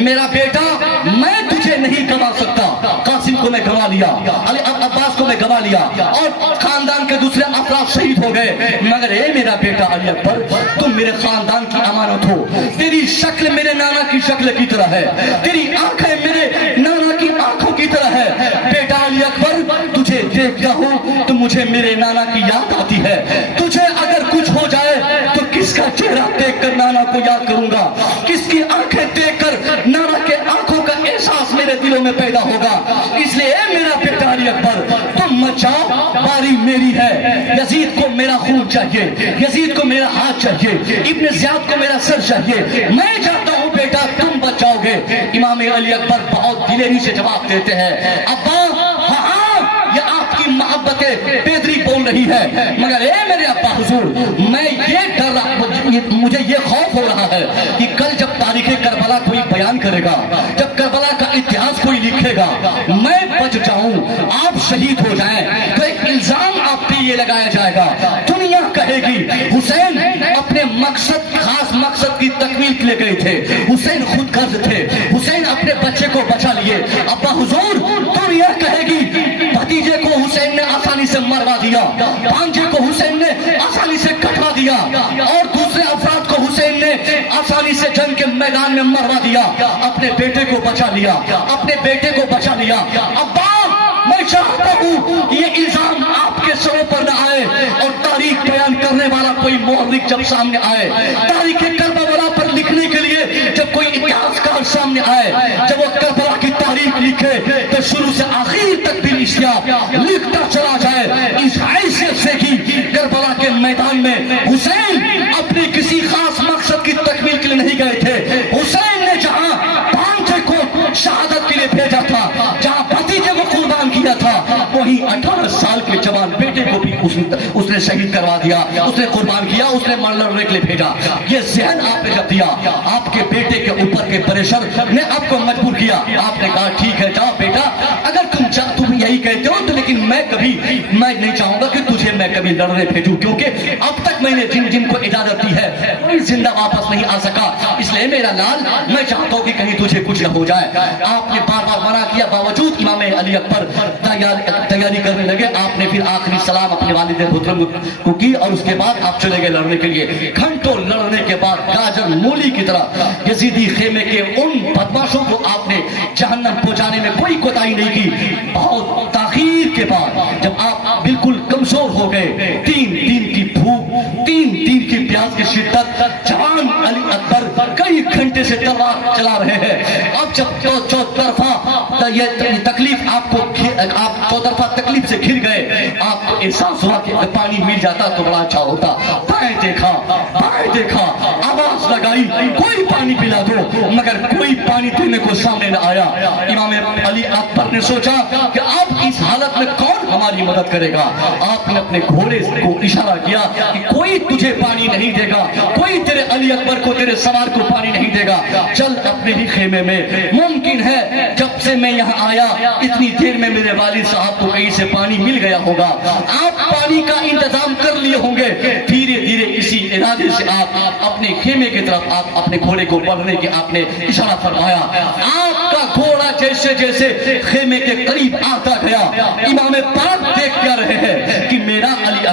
मेरा बेटा मैं तुझे नहीं गवा सकता, कासिम को मैं गवा लिया, अब्बास को मैं गवा लिया और खानदान के दूसरे अफराद शहीद हो गए, मगर ए मेरा बेटा अली अकबर तुम मेरे खानदान की अमानत हो, तेरी शक्ल मेरे नाना की शक्ल की तरह है, तेरी आंखें मेरे नाना की आंखों की तरह है, बेटा अली अकबर तुझे देखता हूँ तो मुझे मेरे नाना की याद आती है, तुझे अगर कुछ हो जाए तो किसका चेहरा देखकर नाना को याद करूंगा, किसकी आंखें देखकर नाना के आंखों का एहसास मेरे दिलों में पैदा होगा, इसलिए मेरा बेटा अली अकबर तुम मत जाओ, बारी मेरी है, यजीद को मेरा खून चाहिए, यजीद को मेरा हाथ चाहिए, इब्न ज़ियाद को मेरा सर चाहिए, मैं चाहता हूँ बेटा तुम बच जाओगे। इमाम अली अकबर बहुत दिलेरी से जवाब देते हैं अब्बा हाँ ये आपकी मोहब्बतें बेदरी बोल रही है, मगर ए मेरे अब्बा हुजूर मैं ये डर रहा, मुझे ये खौफ हो रहा है कि कल जब तारीख करबला कोई बयान करेगा, जब करबला का इतिहास कोई लिखेगा, मैं बच जाऊं आप शहीद हो जाएं तो एक इल्जाम आप पे ये लगाया जाएगा, दुनिया कहेगी हुसैन अपने मकसद खास मकसद की तकमील के लिए गए थे, हुसैन खुद गर्ज थे, हुसैन अपने बच्चे को बचा लिए, अब्बा हुजूर दुनिया कहेगी भतीजे को हुसैन ने आसानी से मरवा दिया, भांजे को हुसैन ने आसानी से कटवा दिया और दूसरे अफराद को हुसैन ने आसानी से जंग के मैदान में मरवा दिया, अपने बेटे को बचा लिया, अपने बेटे को बचा लिया। अब्बा मैं चाहता हूँ ये इल्जाम आपके सरों पर न आए और तारीख बयान करने वाला कोई मुहर्रिक जब सामने आए, तारीख करबला पर लिखने के लिए जब कोई इतिहासकार सामने आए, जब वो करबला की तारीख लिखे तो शुरू से आखिर तक भी इश्तिहार लिखता चला जाए इस हैसियत से कि करबला के मैदान में हुसैन अपने किसी खास मकसद की तकमील के लिए नहीं गए थे, हुसैन ने जहां भांजे को शहादत के लिए भेजा था, जहां भतीजे को कुर्बान किया था, वहीं 18 साल के जवान बेटे को भी उसने शहीद करवा दिया, उसने कुर्बान किया, उसने लड़ने के लिए भेजा। ये ज़हन आपने जब दिया, आपके बेटे के ऊपर के प्रेशर ने आपको मजबूर किया, आपने कहा ठीक है जाओ बेटा अगर तुम यही कहते हो तो, लेकिन मैं नहीं चाहूंगा कि तुझे मैं कभी लड़ने भेजूं, क्योंकि अब तक मैंने जिनको इजाजत दी है कोई जिंदा वापस नहीं आ सका, इसलिए मेरा लाल मैं चाहता हूं कि कहीं तुझे कुछ न हो जाए। आपने बार बार मना किया, बावजूद इमाम अली अकबर तैयारी करने लगे, आपने फिर आखिरी सलाम अपने वालिद मोहतरम को की और उसके बाद आप चले गए लड़ने के लिए। घंटों लड़ने के बाद गाजर मूली की तरह यजीदी खेमे के उन बदमाशों को आपने जहन्नम पहुंचाने में कोई कोताही नहीं की। बहुत ताखीर के बाद जब आप बिल्कुल कमजोर हो गए, 3 दिन की भूख, 3 दिन की प्यास की शिद्दत, जवान अली अकबर कई घंटे से तलवार चला रहे हैं, अब जब चौतरफा ये तकलीफ आप चौतरफा तकलीफ से घिर गए, आपको एहसास हुआ कि पानी मिल जाता तो बड़ा अच्छा होता, बाएं देखा, आवाज लगाई कोई पानी पिला दो, मगर कोई पानी पीने को सामने न आया। इमाम अली अकबर ने सोचा कि अब इस हालत में कौन हमारी मदद करेगा, आपने अपने घोड़े को इशारा किया कि कोई तुझे पानी नहीं देगा, कोई तेरे अली अकबर को, तेरे सवार को पानी नहीं देगा, चल अपने ही खेमे में, मुमकिन है जब से मैं यहाँ आया इतनी देर में मेरे वालिद साहब को कहीं से पानी मिल गया होगा, आप पानी का इंतजाम कर लिए होंगे। धीरे धीरे इसी इरादे से आप अपने खेमे की तरफ आप अपने घोड़े को बढ़ने के आपने इशारा फरमाया। आपका घोड़ा जैसे जैसे खेमे के करीब आता गया, इमाम पाक देख क्या रहे हैं कि मेरा अली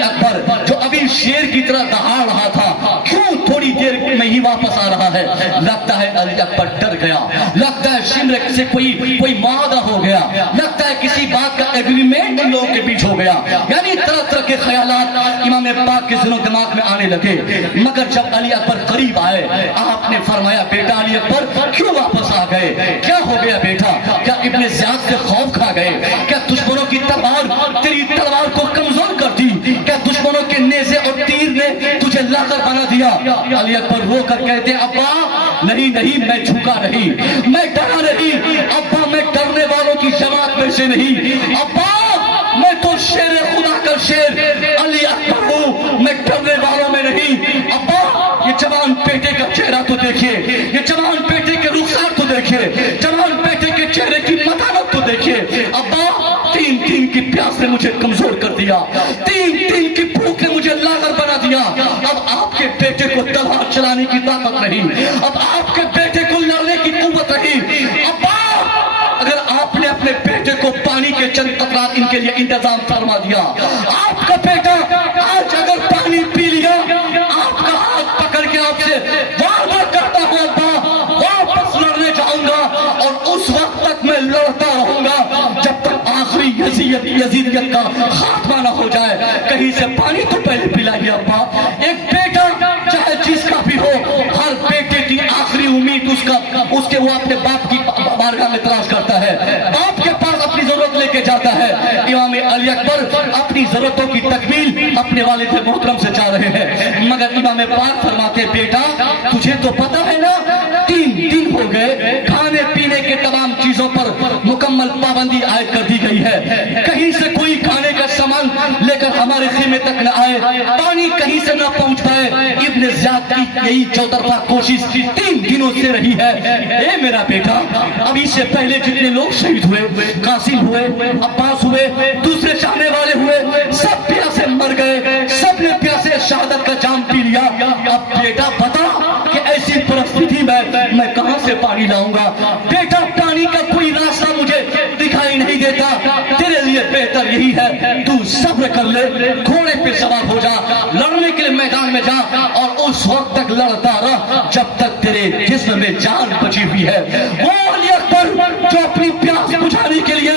अकबर जो अभी शेर की तरह दहाड़ रहा था, क्यों थोड़ी देर में ही वापस आ रहा है। लगता है अली अकबर डर गया, लगता है शिमर से कोई मादा हो गया, लगता है किसी बात का एग्रीमेंट इन लोगों के बीच हो गया। यानी तरह तरह के ख्यालात इमाम पाक के दिलो दिमाग में आने लगे। मगर जब अली अकबर करीब आए, आपने फरमाया बेटा अली अकबर क्यों वापस आ गए, क्या हो गया बेटा, क्या इब्ने ज़ियाद से खौफ खा गए, क्या दुश्मनों की तलवार तेरी तलवार को कमजोर कर दी, क्या दुश्मनों के नेज़े और तीर ने तुझे लाकर बना दिया। अली अकबर रो कर कहते अब्बा नहीं नहीं, मैं झुका नहीं, मैं डरा नहीं अब्बा, मैं डरने वालों की जमात में से नहीं अब्बा, मैं तो शेर खुदा का शेर अली अकबर हूँ, मैं डरने वालों में नहीं अब्बा। ये जवान बेटे का चेहरा तो देखिए, ये जवान बेटे के रुखसार तो देखिए, जवान बेटे के चेहरे की मतानत तो देखिए अब्बा। 3 दिन की प्यास ने मुझे कमजोर कर दिया, 3 दिन की भूख ने मुझे लागर बना दिया। अब आपके बेटे को तलवार चलाने की ताकत नहीं, अब आपके बेटे को लड़ने की कुव्वत नहीं अब्बा। अगर आपने अपने बेटे को पानी के चंद कतरात इनके लिए इंतजाम फरमा दिया, आपका बेटा आज अगर पानी पी लिया, आपका हाथ पकड़ के आपसे वादा करता हूं अब्बा वापस लड़ने जाऊंगा, और उस वक्त तक मैं लड़ता रहूंगा जब तक आखिरी यजीदियत का खात्मा ना हो जाए। कहीं से पानी तो पहले पिलाइए अब्बा। एक बेटा चाहे जिसका भी हो, हर बेटे की आखिरी उम्मीद उसके वो अपने बाप की बारगाह में तलाश करता है, बाप के पास अपनी जरूरत लेके जाता है। इमाम अली अकबर अपनी जरूरतों की तकमील अपने वालिद मोहतरम से चाह रहे हैं, मगर इमाम पाक फरमाते बेटा तुझे तो पता है ना 3 दिन हो गए, खाने पीने के तमाम चीजों पर मुकम्मल पाबंदी आयद कर दी गई है, कहीं से कोई खाने का सामान लेकर हमारे खेमे तक न आए, पानी कहीं से न पहुंच पाए। इब्ने ज़ियाद की यही चौतरफा कोशिश 3 दिनों से रही है। ए मेरा बेटा, अभी से पहले जितने लोग शहीद हुए, कासिम हुए, अब्बास हुए, दूसरे चाहने वाले हुए, सब प्यासे मर गए, सब ने प्यासे शहादत का जाम पी लिया। अब बेटा बता कि ऐसी परिस्थिति में मैं कहां से पानी लाऊंगा। बेटा पानी का कोई रास्ता मुझे दिखाई नहीं देता, तेरे लिए बेहतर यही है तू सब्र कर ले, घोड़े पे सवार हो जा, लड़ने के लिए मैदान में जा, और उस वक्त तक लड़ता रह जब तक तेरे जिस्म में जान बची हुई है। वो अली अकबर जो अपनी प्यास बुझाने के लिए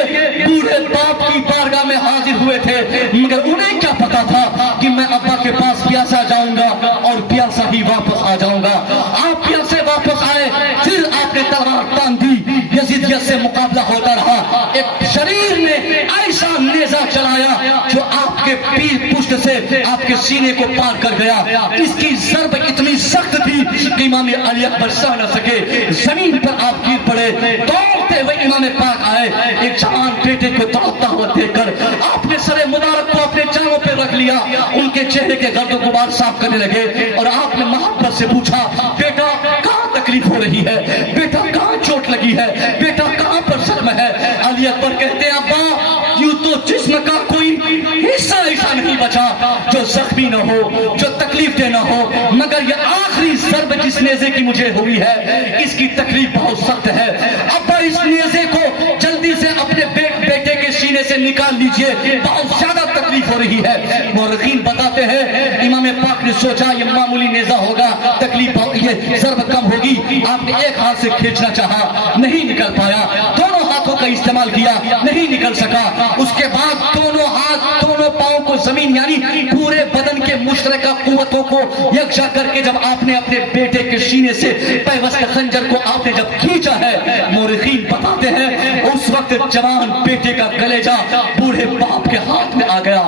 बूढ़े बाप की बारगाह में हाजिर हुए थे, मगर उन्हें क्या पता था कि मैं अब्बा के पास प्यासा जाऊंगा और प्यासा ही वापस आ जाऊंगा। आप प्यासे वापस आए, फिर आपने तलवार तान दी, यजीदियत से मुकाबला होता रहा। एक शरीर ने ऐसा नेजा चलाया जो आपके पीठ पुष्ट से आपके सीने को पार कर गया। इसकी ज़रब इतनी सख्त थी कि इमाम अली अकबर सह न सके, जमीन पर आप गिर पड़े। दौड़ते हुए इमाम पाक आए, एक जवान बेटे को दौड़ता हुआ देखकर आपने सरे मुबारक को अपने जांघों पे रख लिया, उनके चेहरे के गर्द गुबार साफ करने लगे, और आपने मोहब्बत से पूछा बेटा कहाँ तकलीफ हो रही है, बेटा कहाँ चोट लगी है, बेटा कहाँ पर जख्म है। अली अकबर कहते हैं अब्बा यूं तो जिस्म का कोई हिस्सा ऐसा नहीं बचा जो जख्मी न हो, जो तकलीफ दे न हो, मगर ये आखिरी ज़रब जिस नेज़े की मुझे हुई है इसकी तकलीफ बहुत सख्त है। अब्बा इस नेज़े को जल्दी से अपने बेटे के सीने से निकाल लीजिए, बहुत ज्यादा तकलीफ हो रही है। मुर्रिखीन बताते हैं इमाम पाक ने सोचा ये मामूली नेज़ा होगा, तकलीफ ये ज़रब कम होगी, आपने एक हाथ से खींचना चाहा, नहीं निकल पाया, दोनों हाथों का इस्तेमाल किया, नहीं निकल सका। उसके बाद दोनों हाथ दोनों पांव को जमीन यानी पूरे बदन के मुश्तरका कुव्वतों को यकजा करके जब आपने अपने बेटे के सीने से पैवस्त खंजर को आपने जब खींचा है, मुर्रिखीन बताते हैं उस वक्त जवान बेटे का कलेजा बूढ़े बाप के हाथ में आ गया।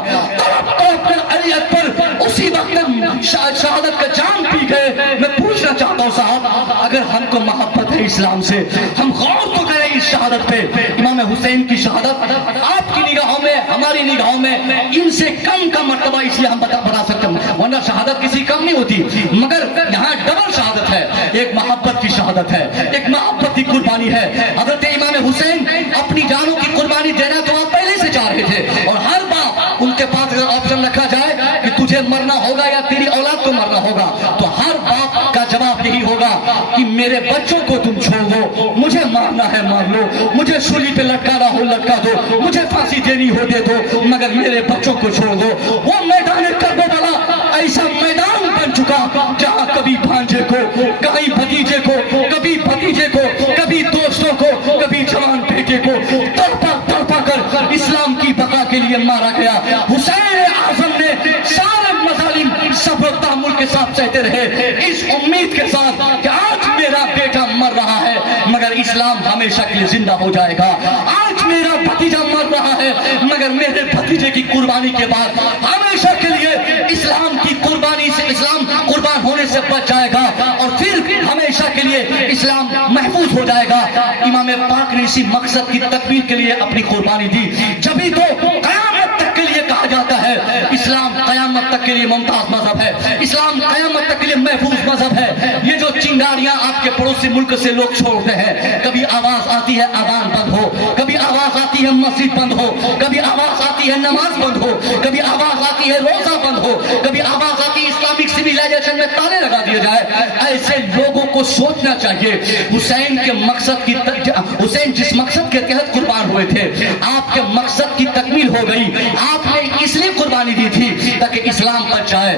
अली अकबर उसी वक्त शहादत का जाम पी गए। मैं पूछना चाहता हूँ साहब, अगर हमको मोहब्बत है इस्लाम से, हम गौर तो करें इस शहादत पे। इमाम हुसैन की शहादत आपकी निगाहों में, हमारी निगाहों में इनसे कम का मर्तबा इसलिए हम बता सकते हैं, वरना शहादत किसी कम नहीं होती, मगर यहाँ डबल शहादत है, एक मोहब्बत की शहादत है, एक मोहब्बत की कुर्बानी है। हज़रत इमाम हुसैन अपनी जानों की कुर्बानी देना तो आप पहले से चाह रहे थे, और हर बार उनके पास अगर ऑप्शन रखा जाए कि तुझे मरना होगा या तेरी औलाद को मरना होगा, तो हर बाप का जवाब यही होगा कि मेरे बच्चों को तुम छोड़ दो, मुझे मारना है मार लो, मुझे सूली पे लटकाना हो लटका दो, मुझे फांसी देनी हो दे दो, मगर मेरे बच्चों को छोड़ दो। वो मैदान करबला ऐसा मैदान बन चुका जहां कभी भांजे को, कहीं भतीजे को, कभी भतीजे को, कभी दोस्तों को, कभी जवान बेटे को तड़पा तड़पा कर इस्लाम की बका के लिए मारा गया। हुसैन आजम ने सारे मजालिम सब्र और तहम्मुल के साथ सहते रहे, इस उम्मीद के साथ कि आज मेरा बेटा मर रहा है मगर इस्लाम हमेशा के लिए जिंदा हो जाएगा। आज मेरा भतीजा मर रहा है मगर मेरे भतीजे की कुर्बानी के बाद हमेशा के लिए इस्लाम की कुर्बानी से, इस्लाम कुर्बान होने से बच जाएगा और फिर हमेशा के लिए इस्लाम महफूज हो जाएगा। इमाम पाक ने इसी मकसद की तकमील के लिए अपनी कुर्बानी दी। जभी तो कयामत तक के लिए कहा जाता है इस्लाम कयामत तक के लिए मुमताज मजहब है, इस्लाम कयामत तक के लिए महफूज मजहब है। ये जो चिंगारियां आपके पड़ोसी मुल्क से लोग छोड़ते हैं, कभी आवाज आती है अजान बंद हो, कभी आवाज आती है मस्जिद बंद हो, कभी आवाज आती है नमाज बंद हो, कभी आवाज आती है रोजा बंद हो, कभी आवाज आती है इस्लामिक सिविलाइजेशन में ताले लगा दिए जाए। ऐसे लोगों को सोचना चाहिए हुसैन के मकसद की हुसैन जिस मकसद के तहत कुर्बान हुए थे, आपके मकसद की तकमील हो गई। आपने इसलिए कुर्बानी दी थी ताकि इस्लाम बच जाए।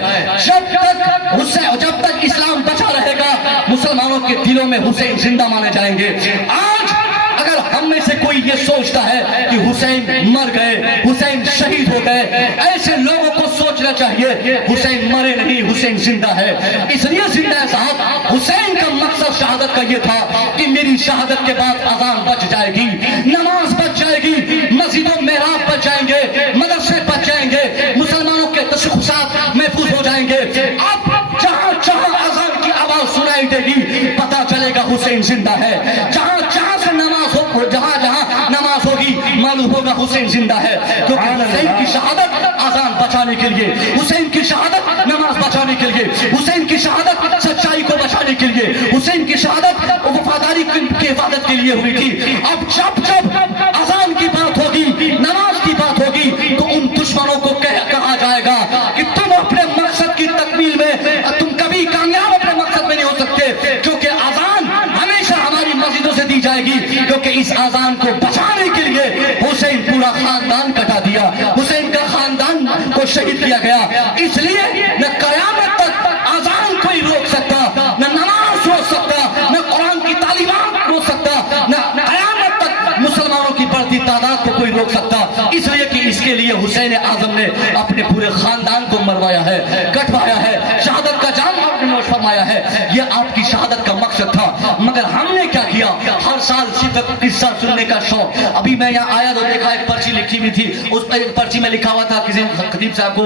जब तक इस्लाम बचा रहेगा मुसलमानों के दिलों में हुसैन जिंदा माने जाएंगे। आज अगर हम में से कोई ये सोचता है कि हुसैन मर गए, हुसैन शहीद हो गए, ऐसे लोगों को सोचना चाहिए हुसैन मरे नहीं, हुसैन जिंदा है। इसलिए जिंदा है साहब। हुसैन का मकसद शहादत का ये था कि मेरी शहादत के बाद अजान बच जाएगी, नमाज बच जाएगी, मस्जिदों मेहराब बच जाएंगे, मदरसे बच जाएंगे, मुसलमानों के तशख्खुसात महफूज हो जाएंगे। अब जहां जहां अजान की आवाज सुनाई देगी पता चलेगा हुसैन जिंदा है। जहां जहां से नमाज हो, जहां जहां नमाज होगी मालूम होगा हुसैन जिंदा है। क्योंकि हुसैन की शहादत अजान बचाने के लिए, हुसैन की शहादत नमाज बचाने के लिए, हुसैन की शहादत सच्चाई को बचाने के लिए, हुसैन की शहादत वफादारी की हिफाजत के लिए हुई थी। अब जब जब अजान की बात होगी, नमाज की बात होगी तो उन दुश्मनों को कहा जाएगा कि तुम अपने मकसद की तकमील में तुम कभी कामयाब अपने मकसद में नहीं हो सकते, क्योंकि अजान हमेशा हमारी मस्जिदों से दी जाएगी। क्योंकि इस अजान को बचाने के लिए हुसैन पूरा खानदान कटा दिया, हुसैन का खानदान को शहीद किया गया। इसलिए न कयामत तक अजान कोई रोक सकता, न नमाज रोक सकता, न कुरान की तालीमात रोक सकता, न कयामत तक मुसलमानों की बढ़ती तादाद को कोई रोक सकता। इसलिए कि इसके लिए हुसैन आजम ने अपने पूरे खानदान को मरवाया है, कटवाया है, शहादत का जाम आपने नोश फरमाया है। यह आपकी शहादत का मकसद था। मगर हमने क्या किया, हर साल सिर्फ किस्सा सुनने का शौक। अभी मैं यहाँ आया तो देखा एक पर्ची लिखी हुई थी, उस पर्ची में लिखा हुआ था, किसी खतीब साहब को,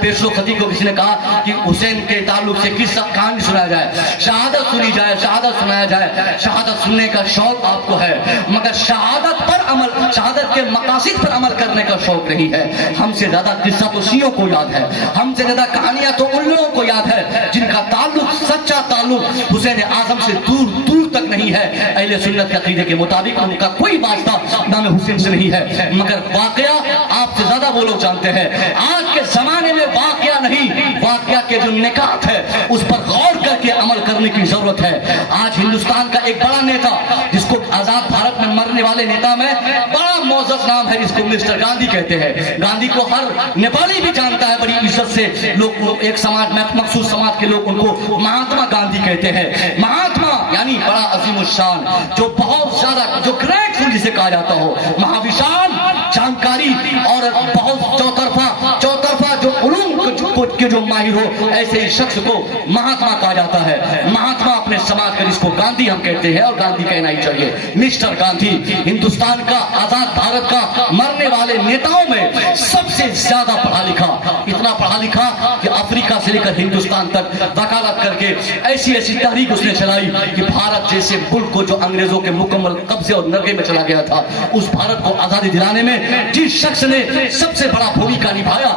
पेशो खतीब को किसी ने कहा कि हुसैन के ताल्लुक से किस्सा कहानी सुनाया जाए, शहादत सुनी जाए, शहादत सुनाया जाए। शहादत सुनने का शौक आपको है मगर शहादत पर अमल, शहादत के मकासिद पर अमल करने का शौक नहीं है। हमसे ज्यादा किस्सा तो शियों को याद है, हमसे ज्यादा कहानियां तो उन लोगों को याद है जिनका ताल्लुक, सच्चा ताल्लुक हुसैन आजम से दूर दूर तक नहीं है। अहले सुन्नत के अकीदे के मुताबिक उनका कोई वास्ता नाम हुसैन से नहीं है। मगर वाकया आपसे ज्यादा वो लोग जानते हैं। आज के जमाने में वाकया नहीं, वाकया के जो निकात है उस पर गौर करके अमल करने की जरूरत है। आज हिंदुस्तान का एक बड़ा नेता जिसको आजाद भारत में मरने वाले नेता में बड़ा मौजूद नाम है, जिसको मिस्टर गांधी कहते हैं। गांधी को हर नेपाली भी जानता है बड़ी इज्जत से। लोग एक समाज में मखसूस समाज के लोग उनको महात्मा गांधी कहते हैं। महात्मा यानी बड़ा अजीम शान, जो बहुत ज्यादा, जो ग्रेटफुल जिसे कहा जाता हो, महाविशाल जानकारी और बहुत चौतरफा जो उलूम के जो माहिर हो, ऐसे ही शख्स को महात्मा कहा जाता है। महात्मा अपने समाज का, जिसको गांधी हम कहते हैं और गांधी कहना ही चाहिए। मिस्टर गांधी हिंदुस्तान का, आजाद भारत का मरने वाले नेताओं में सबसे ज्यादा पढ़ा लिखा, इतना पढ़ा लिखा कि अफ्रीका से लेकर हिंदुस्तान तक वकालत करके ऐसी ऐसी तहरीक उसने चलाई कि भारत जैसे मुल्क को जो अंग्रेजों के मुकम्मल कब्जे और नरगे में चला गया था, उस भारत को आजादी दिलाने में जिस शख्स ने सबसे बड़ा भूमिका निभाया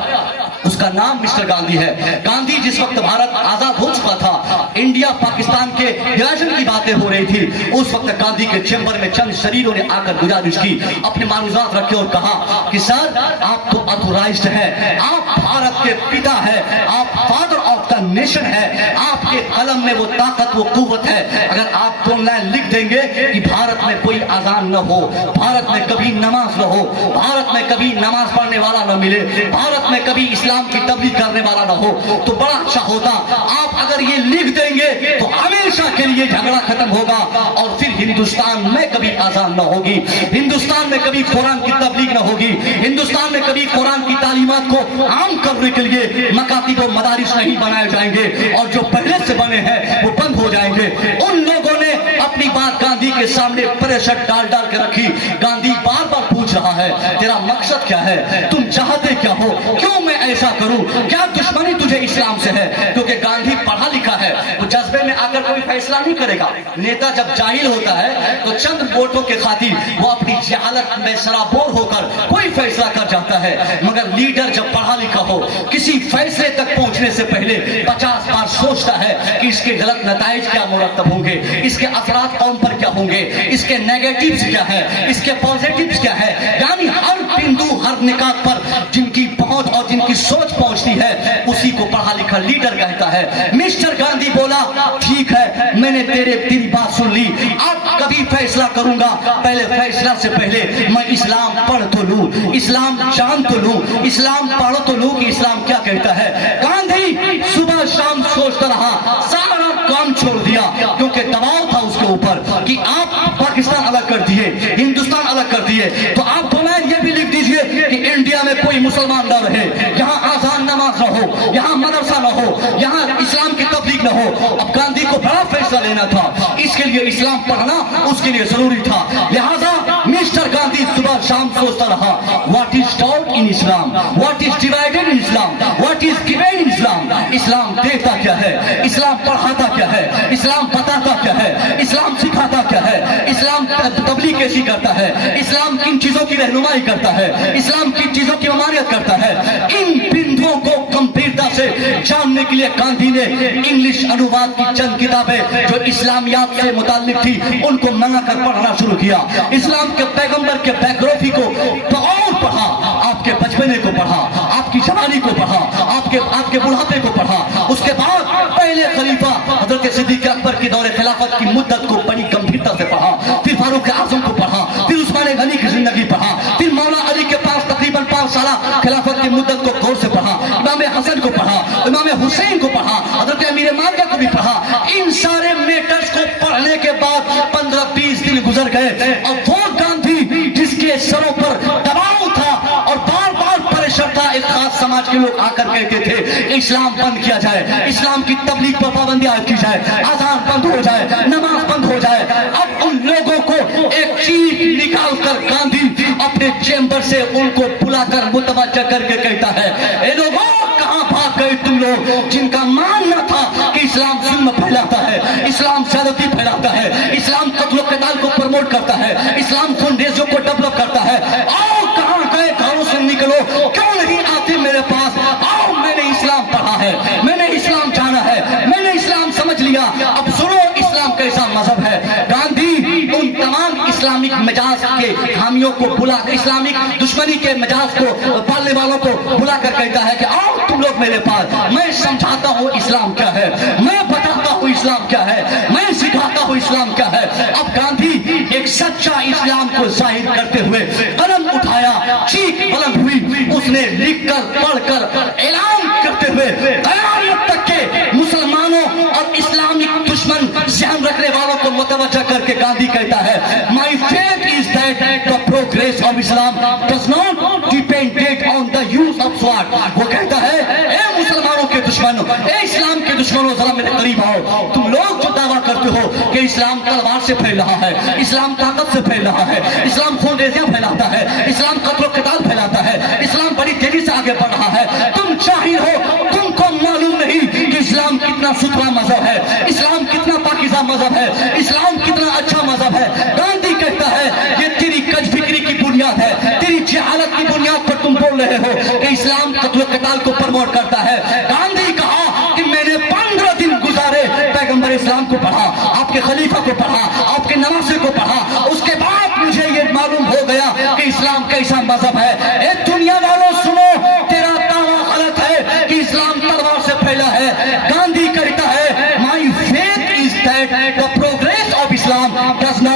उसका नाम मिस्टर गांधी है। गांधी जिस वक्त भारत आजाद हो चुका था, इंडिया पाकिस्तान के विभाजन की बातें हो रही थी, उस वक्त गांधी के चैम्बर में चंद शरीरों ने आकर गुजारिश की, अपने मालूमात रखे और कहा कि सर आप तो ऑथोराइज्ड हैं, आप भारत के पिता हैं, आप फादर ऑफ द डिटर्मिनेशन है, आपके कलम में वो ताकत, वो कुव्वत है। अगर आप 2 लाइन लिख देंगे कि भारत में कोई अजान न हो, भारत में कभी नमाज न हो, भारत में कभी नमाज पढ़ने वाला न मिले, भारत में कभी इस्लाम की तबलीग करने वाला न हो, तो बड़ा अच्छा होता। आप अगर ये लिख देंगे तो हमेशा के लिए झगड़ा खत्म होगा और फिर हिंदुस्तान में कभी अजान न होगी, हिंदुस्तान में कभी कुरान की तबलीग न होगी, हिंदुस्तान में कभी कुरान की तालीमात को आम करने के लिए मकातिब व मदारिस नहीं बनाए जाएंगे और जो पहले से बने हैं वो बंद हो जाएंगे। उन लोगों ने अपनी बात गांधी के सामने प्रेशर डाल डाल के रखी। गांधी बार बार पूछ रहा है, तेरा मकसद क्या है, तुम चाहते क्या हो, क्यों मैं ऐसा करूं, क्या दुश्मनी तुझे इस्लाम से है? क्योंकि गांधी पढ़ा लिखा है, वो जज्बे में आकर कोई फैसला नहीं करेगा। नेता जब जाहिल होता है तो चंद वोटों के खातिर वो अपनी जहालत में सराबोर होकर कोई फैसला कर जाता है, मगर लीडर जब पढ़ा लिखा हो किसी फैसले तक पहुंचने से पहले 50 बार सोचता है कि इसके गलत नताइज क्या मुरतब होंगे, इसके असरात कौम पर क्या होंगे, इसके नेगेटिव्स क्या है, इसके पॉजिटिव्स क्या है। यानी हर बिंदु, हर निकात पर जिनकी पहुंच और जिनकी सोच पहुंचती है उसी को पढ़ा लिखा लीडर कहता है। मिस्टर गांधी बोला, ठीक है, मैंने तेरी बात सुन ली, अब कभी फैसला करूंगा, पहले फैसला से पहले मैं इस्लाम पढ़ तो लूं, इस्लाम जान तो लूं, इस्लाम पढ़ तो लूं कि इस्लाम क्या कहता है। गांधी सुबह शाम सोचता रहा, सारा काम छोड़ दिया, क्योंकि दबाव था उसके ऊपर कि आप पाकिस्तान अलग कर दिए, हिंदुस्तान अलग कर दिए, तो आप तो मैं ये भी लिख दीजिए कि इंडिया में कोई मुसलमान न रहे, यहाँ आजान नमाज न हो, यहाँ मदरसा न हो, यहाँ इस्लाम की तबलीग न हो। अब गांधी को बड़ा फैसला लेना था, इसके लिए इस्लाम पढ़ना उसके लिए जरूरी था। लिहाजा मिस्टर गांधी सुबह शाम सोचता रहा, what is taught in Islam, what is divided in Islam, what is given in Islam. इस्लाम देता क्या है, इस्लाम पढ़ाता क्या है, इस्लाम बताता क्या है, इस्लाम सिखाता क्या है, इस्लाम तबलीग कैसी करता है, इस्लाम किन चीजों की रहनुमाई करता है, इस्लाम किन चीजों की ममानियत करता है। इन बिंदुओं को गंभीरता से जानने के लिए गांधी ने इंग्लिश अनुवाद की चंद किताबें जो इस्लामियात से मुताल्लिक थी उनको मंगा कर पढ़ना शुरू किया। इस्लाम के पैगंबर के बायोग्राफी को और पढ़ा, आपके बचपने को पढ़ा, आपकी जवानी को पढ़ा, आपके बुढ़ापे को पढ़ा। उसके बाद पहले खलीफा हजरत सिद्दीक अकबर के दौरे खिलाफत की मुद्दत को बड़ी गंभीरता से पढ़ा, फिर फारूक आजम को पढ़ा, फिर उस्मान गनी की जिंदगी पढ़ा, फिर मौला अली के पास तकरीबन 5 साल खिलाफत की मुद्दत को गौर से पढ़ा, इमाम हसन को पढ़ा, इमाम हुसैन को पढ़ा, हजरत अमीर माविया को भी पढ़ा। इन सारे मेटर्स को पढ़ने के बाद 15-20 दिन गुजर गए और वो गांधी जिसके सरों पर दबाव था और बार बार प्रेशर था, एक खास समाज के लोग आकर कहते थे इस्लाम बंद किया जाए, इस्लाम की तबलीग पर पाबंदी आयद की जाए, आजान बंद हो जाए, नमाज बंद हो जाए। अब उन लोगों को एक चीज निकाल कर गांधी अपने चेंबर से उनको बुलाकर मुतवज्जा करके कहता है, ए लोगों, कहां भाग गए तुम लोग जिनका मानना था कि इस्लाम जुल्म फैलाता है, इस्लाम ज्यादती फैलाता है, इस्लाम कत्ल क़िताल को प्रमोट करता है, इस्लाम खून-रेज़ों को डेवलप करता है। आओ, कहां गए, घरों से निकलो, क्यों नहीं आते मेरे पास? आओ, मैंने इस्लाम पढ़ा है, मैंने इस्लाम जाना है, मैंने इस्लाम समझ लिया, अब सुनो इस्लाम कैसा मजहब है। गांधी उन तमाम इस्लामिक मिजाज के हामियों को बुला, इस्लामिक दुश्मनी के मिजाज को पालने वालों को बुला कर कहता है कि आओ तुम लोग मेरे पास, मैं समझाता हूँ इस्लाम क्या है, मैं बताता हूँ इस्लाम क्या है, मैं सिखाता हूँ इस्लाम क्या है। अब गांधी एक सच्चा इस्लाम को जाहिर करते हुए कलम उठाया, चीख बुलंद हुई, उसने लिखकर पढ़कर ऐलान करते हुए क़यामत तक के मुसलमानों और इस्लामिक दुश्मन ध्यान रखने वालों को मुतवज्जा करके गांधी कहता है, my faith is that the progress of Islam does not depend on the use of sword. वो कहता है, ए मुसलमानों के दुश्मनों, ए इस्लाम के दुश्मनों, जरा मेरे करीब आओ। तुम लोग जो दावा करते हो कि इस्लाम तलवार से फैल रहा है, इस्लाम ताकत से फैल रहा है, इस्लाम खून-रेज़ियां फैलाता है, इस्लाम कत्ल-क़िताल फैलाता है, इस्लाम बड़ी तेजी से आगे बढ़ रहा है, तुम जाहिल हो, तुमको मालूम नहीं कि इस्लाम कितना सुथरा मजहब है, इस्लाम कितना पाकीज़ा मजहब है, इस्लाम कितना अच्छा मजहब है। गांधी कहता है, ये तेरी कजफिक्री की बुनियाद है, तेरी जहालत की बुनियाद पर तुम बोल रहे हो कि इस्लाम कत्ल-क़िताल को प्रमोट करता है। गांधी कहा कि मैंने 15 दिन गुजारे, पैगंबर इस्लाम को पढ़ा, आपके खलीफा को पढ़ा, आपके नवासे को पढ़ा, उसके बाद मुझे ये मालूम हो गया कि इस्लाम कैसा मजहब है। ए दुनिया वालों सुनो, तेरा दावा गलत है कि इस्लाम तलवार से फैला है। Gandhi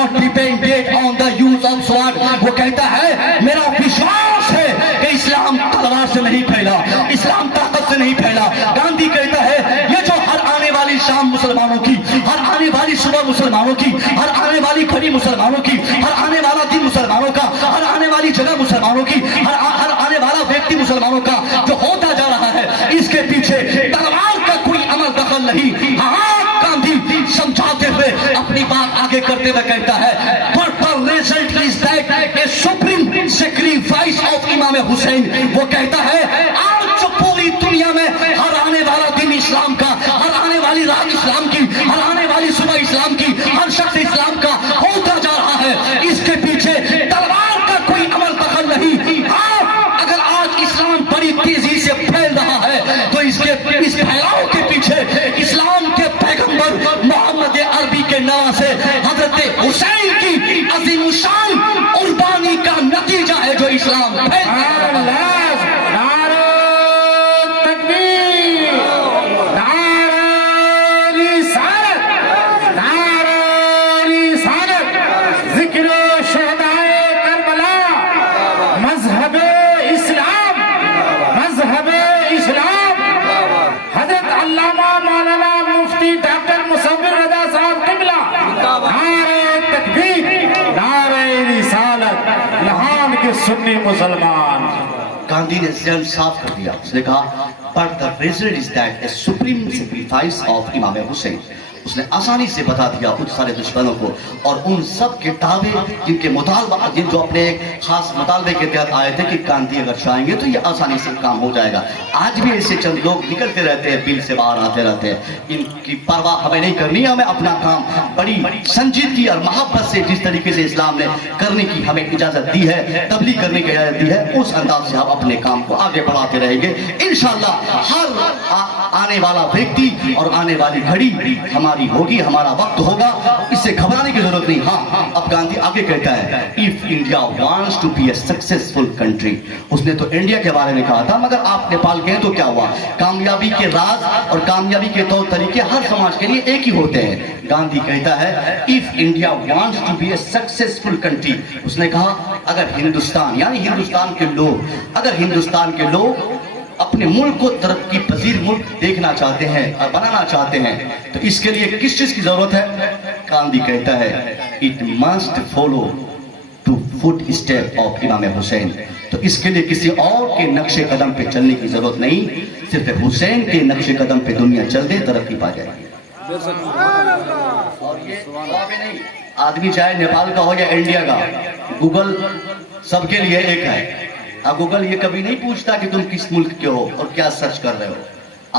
not preparing date on the use of sword. وہ کہتا ہے میرا وشواس ہے کہ اسلام تلوار سے نہیں پھیلا, اسلام طاقت سے نہیں پھیلا. گاندھی کہتا ہے یہ جو ہر آنے والی شام مسلمانوں کی, ہر آنے والی صبح مسلمانوں کی, ہر آنے والی گھڑی مسلمانوں کی, ہر آنے والا دن مسلمانوں کا, ہر آنے والی جگہ مسلمانوں کی, ہر آنے والا ویکتی مسلمانوں کا جو ہوتا جا رہا ہے, اس کے پیچھے تلوار کا کوئی عمل دخل نہیں. ہاں گاندھی سمجھاتے ہوئے اپنی بات آگے کرتے ہوئے کہتا ہے but the result is that a supreme sacrifice of امام حسین. وہ کہتا ہے آج جو پوری دنیا میں ہر آنے والا دن اسلام کا, ہر آنے والی رات اسلام کی, ہر آنے والی صبح اسلام کی, ہر شخص اسلام کا ہوتا جا رہا ہے, اس کے پیچھے تلوار کا کوئی عمل دخل نہیں. اگر آج اسلام بڑی تیزی سے پھیل رہا ہے تو اس پھیلاؤ کے پیچھے اسلام کے پیغمبر محمد عربی کے نام سے حضرت حسین کی عظیم الشان قربانی کا نتیجہ ہے جو اسلام پھیل رہا ہے. سنی مسلمان. گاندھی نے ذہن صاف کر دیا, اس نے کہا but the result is that a supreme sacrifice of امام حسین. اس نے آسانی سے بتا دیا ان سارے دشمنوں کو اور ان سب کے دعوے جن کے مطالبہ, جن جو اپنے ایک خاص مطالبے کے تحت آئے تھے کہ گاندھی اگر چاہیں گے تو یہ آسانی سے کام ہو جائے گا. آج بھی ایسے چند لوگ نکلتے رہتے ہیں, بل سے باہر آتے رہتے ہیں, ان کی پرواہ ہمیں نہیں کرنی. ہمیں اپنا کام بڑی سنجیدگی اور محبت سے جس طریقے سے اسلام نے کرنے کی ہمیں اجازت دی ہے, تبلیغ کرنے کی اجازت دی ہے, اس انداز سے ہم اپنے کام کو آگے بڑھاتے رہیں گے انشاءاللہ. ہر آنے والا ویکتی اور آنے والی گھڑی ہماری ہوگی, ہمارا وقت ہوگا, اس سے گھبرانے کی ضرورت نہیں. ہاں اب گاندھی آگے کہتا ہے if India wants to be a successful country. اس نے تو انڈیا کے بارے میں کہا تھا, مگر آپ نیپال گئے تو کیا ہوا؟ کامیابی کے راز اور کامیابی کے طور طریقے ہر سماج کے لیے ایک ہی ہوتے ہیں. گاندھی کہتا ہے if India wants to be a successful country. اس نے کہا اگر ہندوستان یعنی ہندوستان کے لوگ, اگر ہندوستان کے لوگ اپنے ملک کو ترقی پذیر ملک دیکھنا چاہتے ہیں اور بنانا چاہتے ہیں تو اس کے لیے کس چیز کی ضرورت ہے؟ گاندھی کہتا ہے it must follow to footsteps of امام حسین. تو اس کے لیے کسی اور کے نقش قدم پہ چلنے کی ضرورت نہیں, صرف حسین کے نقش قدم پہ دنیا چل دے, ترقی پا جائے گی. اور یہ نہیں, آدمی چاہے نیپال کا ہو یا انڈیا کا, گوگل سب کے لیے ایک ہے. اب گوگل یہ کبھی نہیں پوچھتا کہ تم کس ملک کے ہو اور کیا سرچ کر رہے ہو.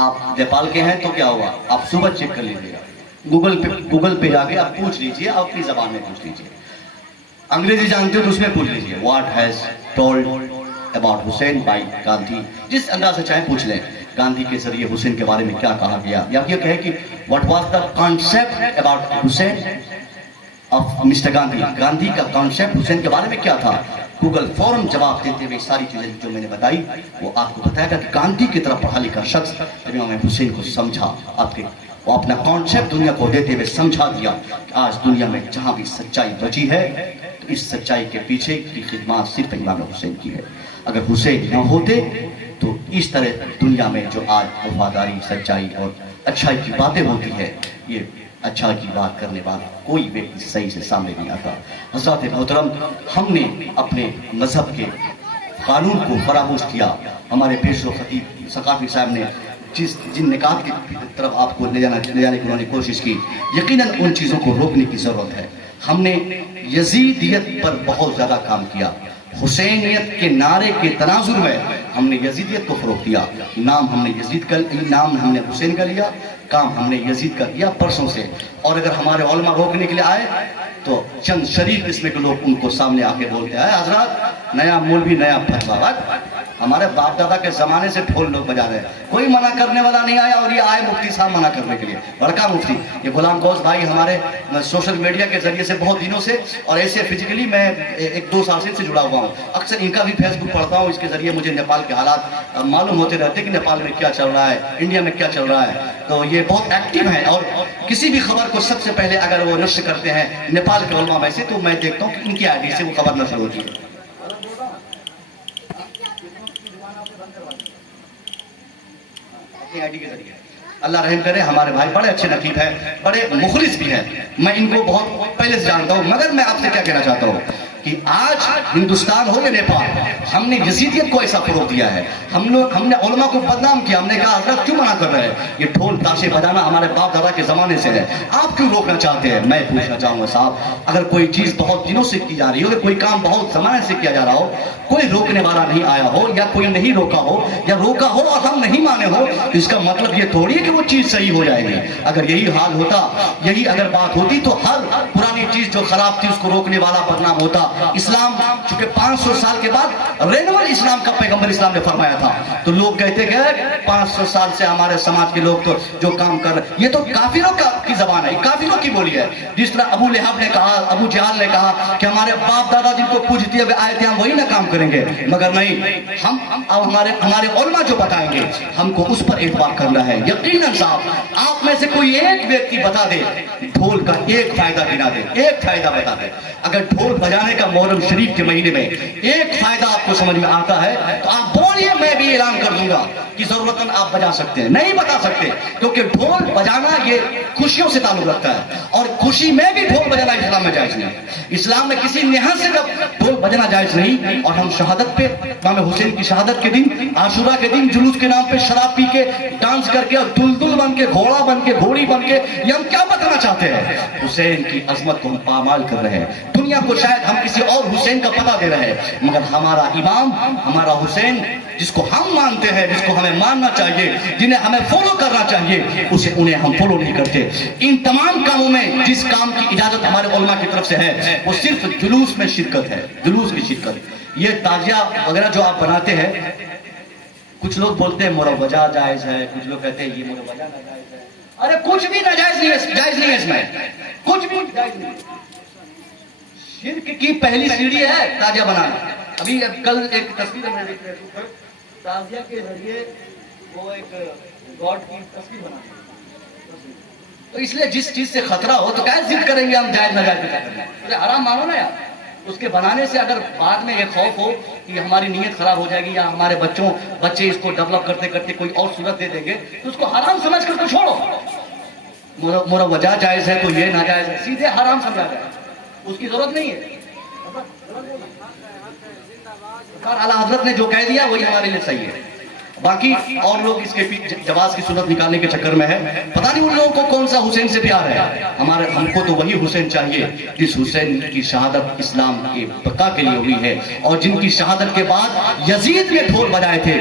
آپ نیپال کے ہیں تو کیا ہوا, آپ صبح چیک کر لیجیے گا, گوگل پہ جا کے آپ پوچھ لیجیے, آپ اپنی زبان میں پوچھ لیجیے. انگریزی جانتے ہو تو اس میں پوچھ لیجیے what has told about Hussain by Gandhi. جس انداز سے چاہے پوچھ لیں گاندھی کے ذریعے حسین کے بارے میں کیا کہا گیا, یا یہ کہے کہ what was the concept about Hussain of mister Gandhi. Gandhi کا کانسیپٹ حسین کے بارے میں کیا تھا. گوگل فوراً جواب دیتے ہوئے ساری چیزیں جو میں نے بتائی وہ آپ کو بتایا گا کہ گاندھی کی طرح پڑھا لکھا شخص جب امام حسین کو سمجھا, وہ اپنا کانسیپٹ دنیا کو دیتے ہوئے سمجھا دیا کہ آج دنیا میں جہاں بھی سچائی بچی ہے تو اس سچائی کے پیچھے کی خدمات صرف امام حسین کی ہے. اگر حسین نہ ہوتے تو اس طرح دنیا میں جو آج وفاداری, سچائی اور اچھائی کی باتیں ہوتی ہے, یہ اچھا کی بات کرنے والا کوئی ویکتی صحیح سے سامنے نہیں آتا. حضرات محترم, ہم نے اپنے مذہب کے قانون کو فراموش کیا. ہمارے پیشرو خطیب ثقافی صاحب نے جن نکات کی طرف آپ کو لے جانے کی انہوں نے کوشش کی, یقیناً ان چیزوں کو روکنے کی ضرورت ہے. ہم نے یزیدیت پر بہت زیادہ کام کیا. حسینیت کے نعرے کے تناظر میں ہم نے یزیدیت کو فروغ دیا. نام ہم نے یزید کا, نام ہم نے حسین کا لیا, کام ہم نے یزید کا کیا پرسوں سے. اور اگر ہمارے علماء روکنے کے لیے آئے تو چند شریف قسم کے لوگ ان کو سامنے آ کے بولتے ہیں حضرات نیا مولوی نیا فتویٰ. हमारे बाप दादा के जमाने से ढोल लोग बजा रहे हैं, कोई मना करने वाला नहीं आया, और ये आए मुफ्ती साहब मना करने के लिए, बड़का मुफ्ती ये गुलाम गौस भाई हमारे सोशल मीडिया के जरिए से बहुत दिनों से, और ऐसे फिजिकली मैं 1-2 साल से जुड़ा हुआ हूँ, अक्सर इनका भी फेसबुक पढ़ता हूँ, इसके जरिए मुझे नेपाल के हालात मालूम होते रहते कि नेपाल में क्या चल रहा है, इंडिया में क्या चल रहा है। तो ये बहुत एक्टिव है, और किसी भी खबर को सबसे पहले अगर वो नश्र करते हैं नेपाल के उलमा में से, तो मैं देखता हूँ कि इनकी आईडी से वो खबर नश्र होती है। आईडी के जरिए अल्लाह रहम करे, हमारे भाई बड़े अच्छे नकीब हैं, बड़े मुखलिस भी हैं, मैं इनको बहुत पहले से जानता हूँ। मगर मैं आपसे क्या कहना चाहता हूँ कि आज हिंदुस्तान हो या नेपाल, हमने यजीदियत को ऐसा फरोग दिया है, हमने उलमा को बदनाम किया, हमने कहा हजरत क्यों मना कर रहे हैं, ये ढोल ताशे बजाना हमारे बाप दादा के जमाने से है, आप क्यों रोकना चाहते हैं। मैं पूछना चाहूंगा साहब, अगर कोई चीज बहुत दिनों से की जा रही हो, कोई काम बहुत जमाने से किया जा रहा हो, कोई रोकने वाला नहीं आया हो, या कोई नहीं रोका हो, या रोका हो और हम नहीं माने हो, तो इसका मतलब ये थोड़ी है कि वो चीज सही हो जाएगी। अगर यही हाल होता, यही अगर बात होती, तो हर पुरानी चीज जो खराब थी उसको रोकने वाला बदनाम होता। इस्लाम चूंकि 500 साल के बाद रेनवल इस्लाम का पैगंबर इस्लाम ने फरमाया था, तो लोग कहते गए 500 साल से हमारे समाज के लोग तो जो काम कर रहे, ये तो काफिरों की जबान है, काफिरों की बोली है। जिस तरह अबू लहब ने कहा, अबू जहल ने कहा कि हमारे बाप दादा जिनको पूजते हुए आए थे हम वही ना काम करेंगे, मगर नहीं, हम अब हमारे उलमा जो बताएंगे हमको उस पर एतबार करना है। यकीनन साहब, आप में से कोई एक व्यक्ति बता दे, ढोल का एक फायदा गिना दे, एक फायदा बता दे। अगर ढोल बजाने का मुहर्रम शरीफ के महीने में एक फायदा आपको समझ में आता है, तो आप बोलिए, मैं भी ऐलान कर दूंगा कि जरूरतन आप बजा सकते हैं। नहीं बता सकते, क्योंकि ढोल बजाना ये खुशियों से ताल्लुक रखता है, और खुशी में भी ढोल बजाना इस्लाम में जायज नहीं। इस्लाम में किसी नेहा से ढोल बजाना जायज नहीं। और हम शहादत पे, इमाम हुसैन की शहादत के दिन, आशुरा के दिन जुलूस के नाम पे शराब पी के, डांस करके, और दुलदुल बन के, घोड़ा बन के, घोड़ी बन के, ये हम क्या बताना चाहते हैं। हुसैन की अजमत को हम पामाल कर रहे हैं, दुनिया को शायद हम किसी और हुसैन का पता दे रहे हैं, मगर हमारा इमाम, हमारा हुसैन, जिसको हम मानते हैं, जिसको हमें मानना चाहिए, जिन्हें हमें फॉलो करना चाहिए, उन्हें हम फॉलो नहीं करते। इन तमाम कामों में जिस काम की इजाजत हमारे उलमा की तरफ से है, वो सिर्फ जुलूस में शिरकत है, जुलूस की शिरकत। ये ताजिया वगैरह जो आप बनाते हैं, कुछ लोग बोलते हैं मुरवजा जायज है, कुछ लोग कहते हैं ये मुरवजा नाजायज है। अरे कुछ भी नाजायज नहीं है, जायज नहीं है इसमें, कुछ भी जायज नहीं। शिर्क की पहली सीढ़ी है ताजिया बनाना। अभी कल एक तस्वीर में देख रहे थे, ताजिया के जरिए वो एक गॉड की तस्वीर बनाई, तो इसलिए जिस चीज से खतरा हो तो क्या जिद करेंगे हम जायज नाजायज क्या करना है, तो आराम मानो ना यार। उसके बनाने से अगर बाद में ये खौफ हो कि हमारी नीयत खराब हो जाएगी, या हमारे बच्चे इसको डेवलप करते करते कोई और सूरत दे देंगे, तो उसको हराम समझ कर तो छोड़ो। मुरवजा जायज है तो ये नाजायज है, सीधे हराम समझा जाए, उसकी जरूरत नहीं है। आला हजरत ने जो कह दिया वही हमारे लिए सही है। बाकी और लोग इसके जवाब की सूरत निकालने के चक्कर में है, पता नहीं उन लोगों को कौन सा हुसैन से प्यार है। हमको तो वही हुसैन चाहिए जिस हुसैन की शहादत इस्लाम के बका के लिए हुई है, और जिनकी शहादत के बाद यजीद ने ढोल बजाए थे,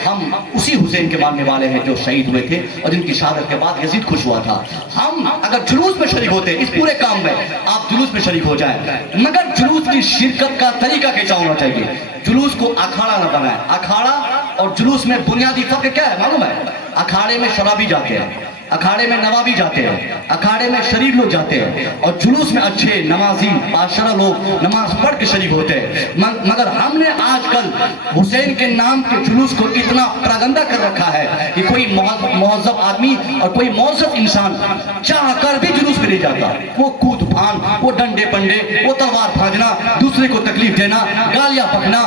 हम उसी हुसैन के मानने वाले हैं जो शहीद हुए थे, और जिनकी शहादत के बाद यजीद खुश हुआ था। हम अगर जुलूस में शरीक होते, इस पूरे काम में आप जुलूस में शरीक हो जाए, मगर जुलूस की शिरकत का तरीका कैसा होना चाहिए। जुलूस को अखाड़ा न बनाए। अखाड़ा और जुलूस में बुनियादी फर्क क्या है मालूम है? अखाड़े में शराबी जाते हैं, अखाड़े में नवाबी जाते हैं, अखाड़े में शरीफ लोग जाते हैं, और जुलूस में अच्छे नमाजी बादशाह लोग नमाज पढ़ के शरीक होते हैं। मगर हमने आजकल हुसैन के नाम के जुलूस को इतना प्रागंदा कर रखा है कि कोई मुहज़्ज़ब आदमी और कोई मुअज़्ज़ज़ इंसान चाह कर भी जुलूस में नहीं जाता। वो कूद फान, वो डंडे पंडे, वो तलवार भाजना, दूसरे को तकलीफ देना, गालियां बकना,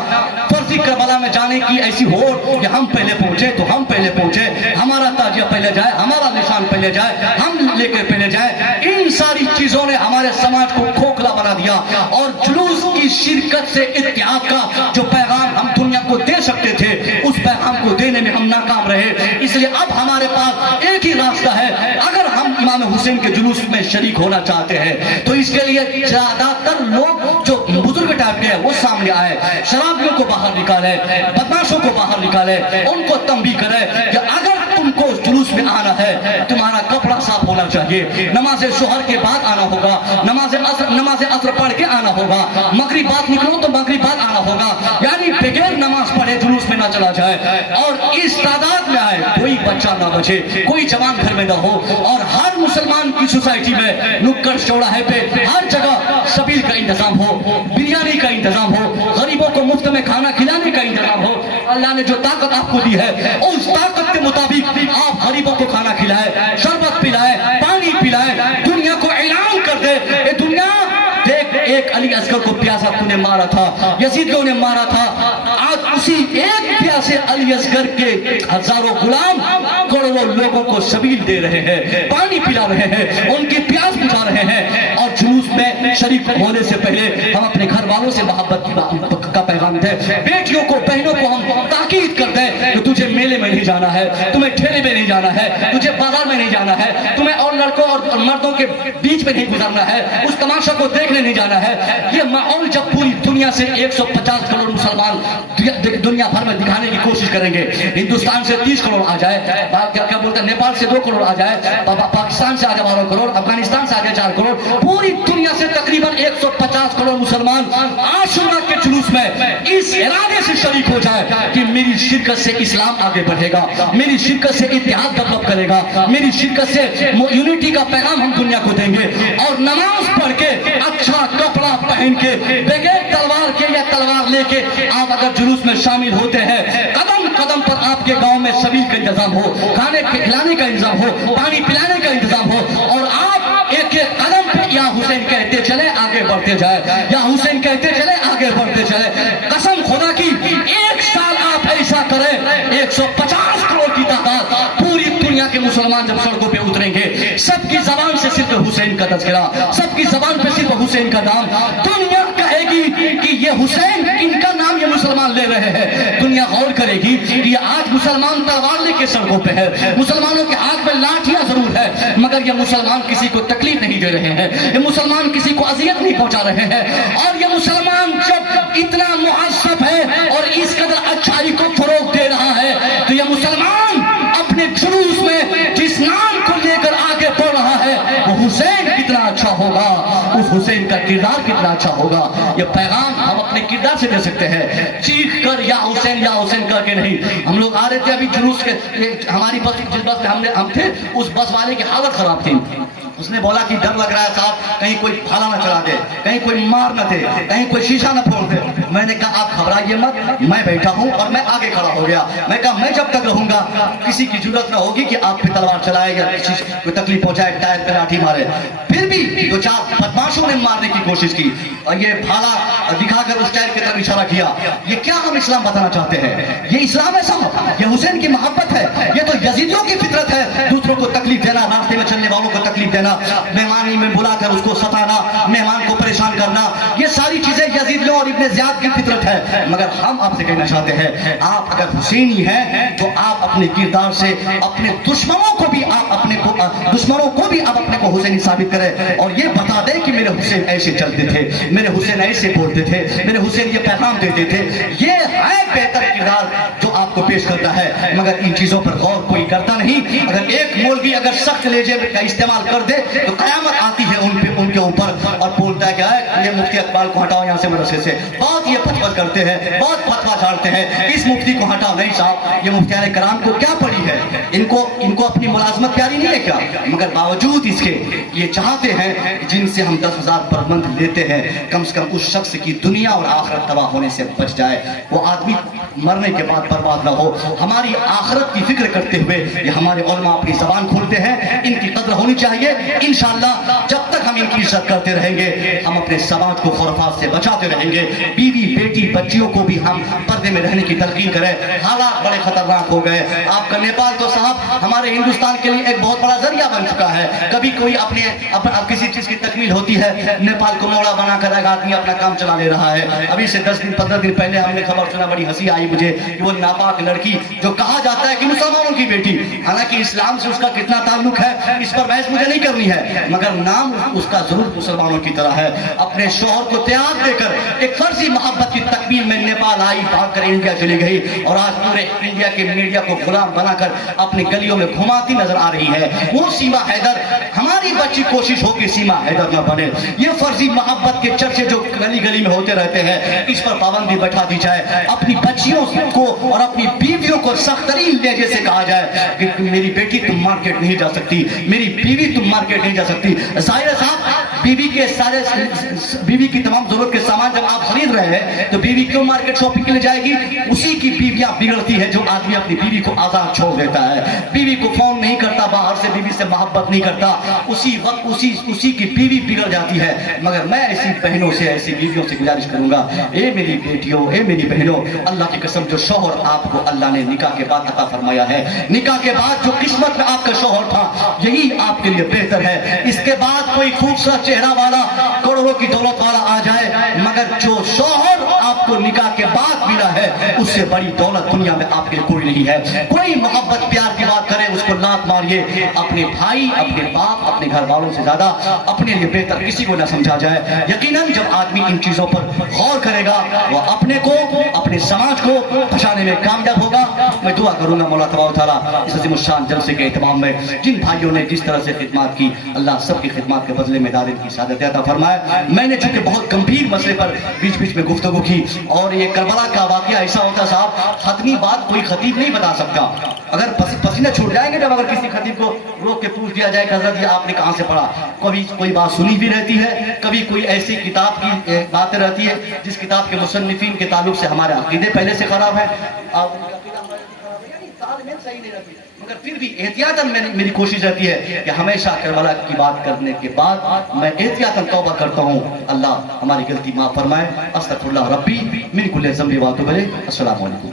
फर्जी करबला में जाने की ऐसी होड़ कि हम पहले पहुंचे तो हम पहले पहुंचे, हमारा ताजिया पहले जाए, हमारा निशान पहले जाए, हम लेकर पहले जाए। इन सारी चीजों ने हमारे समाज को खोखला बना दिया, और जुलूस की शिरकत से इत्तेहाद का जो पैगाम हम दुनिया को दे सकते थे, उस पैगाम को देने में हम नाकाम रहे। इसलिए अब हमारे पास एक ही रास्ता है, अगर हम इमाम हुसैन के जुलूस में शरीक होना चाहते हैं तो इसके लिए ज्यादातर लोग जो बुजुर्ग टाइप के हैं वो सामने आए, शराबियों को बाहर निकाले, बदमाशों को बाहर निकाले, उनको तंबीह करे कि अगर तुमको जुलूस में आना है, तुम्हारा कपड़ा साफ होना चाहिए, नमाज जोहर के बाद आना होगा, नमाज असर पढ़ के आना होगा, मगरिब बाद निकलो तो मगरिब बाद आना होगा, यानी बगैर नमाज पढ़े जुलूस में ना चला जाए और इस तादाद में आए, कोई बच्चा ना बचे, कोई जवान घर में ना हो, और हर मुसलमान की सोसाइटी में नुक्कड़ चौराहे पे हर जगह सबील का इंतजाम हो, बिरयानी का इंतजाम हो, गरीबों को मुफ्त में खाना खिलाने का इंतजाम हो। अल्लाह ने जो ताकत आपको दी है उस ताकत के मुताबिक आप गरीबों को खाना खिलाए, शरबत पिलाए, पानी पिलाए, दुनिया को ऐलान कर दे, ए दुनिया देख, एक अली असगर को प्यासा तूने मारा था, यजीदियों ने मारा था, आज उसी एक प्यासे अली असगर के हजारों गुलाम करोड़ों लोगों को सबील दे रहे हैं, पानी पिला रहे हैं, उनकी प्यास बुझा रहे हैं। और जुलूस में शरीक होने से पहले हम अपने घर वालों से मोहब्बत का पैगाम दें, बेटियों को, बहनों को हम ताकीद कर दें कि तुझे मेले में नहीं जाना है, तुम्हें ठेले में नहीं जाना है, तुझे बाजार में नहीं जाना है, तुम्हें और लड़कों और मर्दों के बीच में नहीं गुजरना है, उस तमाशा को देखने नहीं जाना है। ये माहौल जब पूरी दुनिया से 150 करोड़ मुसलमान दुनिया भर में दिखाने की कोशिश करेंगे, हिंदुस्तान से 30 करोड़ आ जाए, क्या बोलते हैं, नेपाल से 2 करोड़ आ जाए, पाकिस्तान से आ जाए 12 करोड़, अफगानिस्तान से आ जाए 4 करोड़, पूरी दुनिया से तकरीबन 150 करोड़ मुसलमान आशूरा के जुलूस में इस इरादे से शरीक हो जाए कि मेरी शिरकत से इस्लाम आगे बढ़ेगा, मेरी शिरकत से इत्तेहाद डेवलप करेगा, मेरी शिरकत से यूनिटी का पैगाम हम दुनिया को देंगे। और नमाज पढ़ के, अच्छा कपड़ा पहन के, बगैर तलवार के या तलवार लेके आप अगर जुलूस में शामिल होते हैं, कदम कदम पर आपके गांव में सबील का इंतजाम हो, खाने खिलाने का इंतजाम हो, पानी पिलाने का इंतजाम हो, और आप एक एक कदम पे या हुसैन कहते चले आगे बढ़ते जाए, या हुसैन कहते चले आगे बढ़ते चले। कसम खुदा की, एक साल आप ऐसा करें, 150 करोड़ की तादाद पूरी दुनिया के मुसलमान जब सड़कों पे उतरेंगे, सबकी जबान से सिर्फ हुसैन का तज़किरा, सबकी जबान पे सिर्फ हुसैन का नाम, दुनिया कहेगी कि ये हुसैन, इनका नाम ये मुसलमान ले रहे हैं। दुनिया गौर करेगी कि ये आज मुसलमान तलवार लेके सड़कों पे है, मुसलमानों के हाथ में लाठियां जरूर है, मगर ये मुसलमान किसी को तकलीफ नहीं दे रहे हैं, ये मुसलमान किसी को अजियत नहीं पहुंचा रहे हैं। और ये मुसलमान जब इतना मुअज़्ज़ब है और इस कदर अच्छाई को फरोग दे रहा है, तो ये मुसलमान अपने जुलूस में जिस नाम को लेकर आगे बढ़ रहा है वो हुसैन कितना अच्छा होगा, उस हुसैन का किरदार कितना अच्छा होगा। ये पैगाम हम अपने किरदार से दे सकते हैं, चीख कर या हुसैन करके नहीं। हम लोग आ रहे थे अभी जुलूस के, हमारी बस, जिस बस में हम थे, उस बस वाले की हालत खराब थी। उसने बोला कि डर लग रहा है साहब, कहीं कोई भाला ना चला दे, कहीं कोई मार न दे, कहीं कोई शीशा न फोड़ दे। मैंने कहा आप घबराइए मत, मैं बैठा हूं, और मैं आगे खड़ा हो गया। मैं कहा मैं जब तक रहूंगा किसी की जरूरत ना होगी कि आप पे तलवार चलाए या किसी को तकलीफ पहुंचाए, टायर पे लाठी मारे। फिर भी 2-4 बदमाशों ने मारने की कोशिश की, और ये भाला दिखाकर उस टायर की तरफ इशारा किया। ये क्या हम इस्लाम बताना चाहते हैं? ये इस्लाम है सब, ये हुसैन की मोहब्बत है, ये तो यजीदियों की फितरत है, दूसरों को तकलीफ देना, रास्ते में चलने वालों को तकलीफ देना, मेहमानी में बुलाकर उसको सताना, मेहमान को परेशान करना, ये सारी चीजें यजीदियों और इब्ने ज़ियाद की फितरत है। मगर हम आपसे कहना चाहते हैं, आप अगर हुसैनी हैं तो आप अपने किरदार से अपने दुश्मनों को भी आप अपने को हुसैनी साबित करें, और ये बता दें कि मेरे हुसैन ऐसे चलते थे, मेरे हुसैन ऐसे बोलते थे, मेरे हुसैन ये पैगाम देते थे। ये है बेहतर किरदार जो आपको पेश करता है, मगर इन चीजों पर गौर कोई करता नहीं। अगर एक मौलवी अगर सख्त लहजे का इस्तेमाल कर दे तो कयामत आती है उनके ऊपर, और बोलता है क्या है, ये मुफ्ती इकबाल को हटाओ यहाँ से मदरसे से। बहुत ये फतवा करते हैं, बहुत फतवा झाड़ते हैं, इस मुफ्ती को हटाओ। नहीं साहब, ये मुफ्तियाने कराम को क्या पड़ी है, इनको अपनी मुलाजमत प्यारी नहीं है क्या? मगर बावजूद इसके ये चाहते हैं जिनसे हम 10,000 पर मंथ लेते हैं, कम से कम उस शख्स की दुनिया और आखिरत तबाह होने से बच जाए, वो आदमी मरने के बाद बर्बाद ना हो। हमारी आखिरत की फिक्र करते हुए ये हमारे उलमा अपनी जबान खोलते हैं, इनकी कदर होनी चाहिए। इंशाअल्लाह जब तक हम इनकी इज्जत करते रहेंगे, हम अपने समाज को खुराफात से बचाते रहेंगे। बीवी बेटी बच्चियों को भी हम पर्दे में रहने की तलकीन करें। हालात बड़े खतरनाक हो गए। आपका नेपाल तो साहब हमारे हिंदुस्तान के लिए एक बहुत बड़ा जरिया बन चुका है। कभी कोई अपने किसी चीज की तकमील होती है, नेपाल को मोड़ा बनाकर एक आदमी अपना काम चला ले रहा है। अभी से 10-15 दिन पहले हमने खबर सुना, बड़ी हंसी आई मुझे, कि वो नापाक लड़की जो कहा जाता है कि मुसलमानों की बेटी, हालांकि इस्लाम से उसका कितना ताल्लुक है इस पर बहस मुझे नहीं करनी है, मगर नाम उसका जरूर मुसलमानों की तरह है। अपने शौहर को त्याग देकर एक फर्जी मोहब्बत की तकमील में नेपाल आई, भागकर इंडिया चली गई, और आज पूरे इंडिया के मीडिया को गुलाम बनाकर अपनी गलियों में घुमाती नजर आ रही है। वो सीमा हैदर, हमारी बच्ची कोशिश हो कि सीमा हैदर न बने। ये फर्जी मोहब्बत के चर्चे जो गली गली में होते रहते हैं, इस पर पाबंदी बैठा दी जाए। अपनी बच्चियों को और अपनी बीवियों को सख्त तरीन लहजे से कहा जाए कि मेरी बेटी तुम मार्केट नहीं जा सकती, मेरी बीवी तुम मार्केट नहीं जा सकती। जाहिर है साहब, बीवी की तमाम जरूरत के सामान जब आप खरीद रहे हैं तो बीवी क्यों मार्केट शॉपिंग के लिए जाएगी? उसी की बीवियां बिगड़ती है जो आदमी अपनी बीवी को आजाद छोड़ देता है, बीवी को फोन नहीं करता, बाहर से बीवी से मोहब्बत नहीं करता, उसी वक्त उसी की बीवी बिगड़ जाती है। मगर मैं ऐसी बहनों से, ऐसी बीवियों से गुजारिश करूंगा, ए मेरी बेटियों, ए मेरी बहनों, अल्लाह की कसम जो शौहर आपको अल्लाह ने निकाह के बाद अता फरमाया है, निकाह के बाद जो किस्मत में आपका शौहर था यही आपके लिए बेहतर है। इसके बाद कोई खूबसूरत चेहरा वाला, करोड़ों की दौलत वाला आ जाए, मगर जो शौहर आपको निकाह के बाद मिला है उससे बड़ी दौलत दुनिया में आपके लिए कोई नहीं है। कोई मोहब्बत प्यार की बात करे उसको लात मारिए, अपने भाई, अपने बाप, अपने घर वालों से ज्यादा अपने लिए बेहतर किसी को ना समझा जाए। यकीनन जब आदमी इन चीजों पर गौर करेगा वो अपने को, अपने समाज को बचाने में कामयाब होगा। मैं दुआ करूंगा मौला तबारक व तआला इस अज़ीम शान जलसे के इत्माम में जिन भाइयों ने जिस तरह से खिदमत की, अल्लाह सबकी खिदमत के बदले में दारिन की सादत अता फरमाए। मैंने चूंकि बहुत गंभीर मसले पर बीच बीच में गुफ्तगू की, और ये करबला का वाकया ऐसा होता साहब, खत्मी बात कोई खतीब नहीं बता सकता। अगर पसीने छूट जाएंगे जब अगर किसी खतीब को रोक के पूछ दिया जाए कि हज़रत ये आपने कहाँ से पढ़ा, कभी कोई बात सुनी भी रहती है, कभी कोई ऐसी किताब की बातें रहती है जिस किताब के मुसन्निफीन के ताल्लुक से हमारे अकीदे पहले से खराब है, सही नहीं रहती। मगर फिर भी एहतियातन मेरी कोशिश रहती है कि हमेशा करबला की बात करने के बाद मैं एहतियातन तौबा करता हूँ, अल्लाह हमारी गलती माफ फरमाए। अस्तगफिरुल्लाह रब्बी मिन कुल्लि ज़ंबि व अतूबु इलैह। अस्सलामु अलैकुम।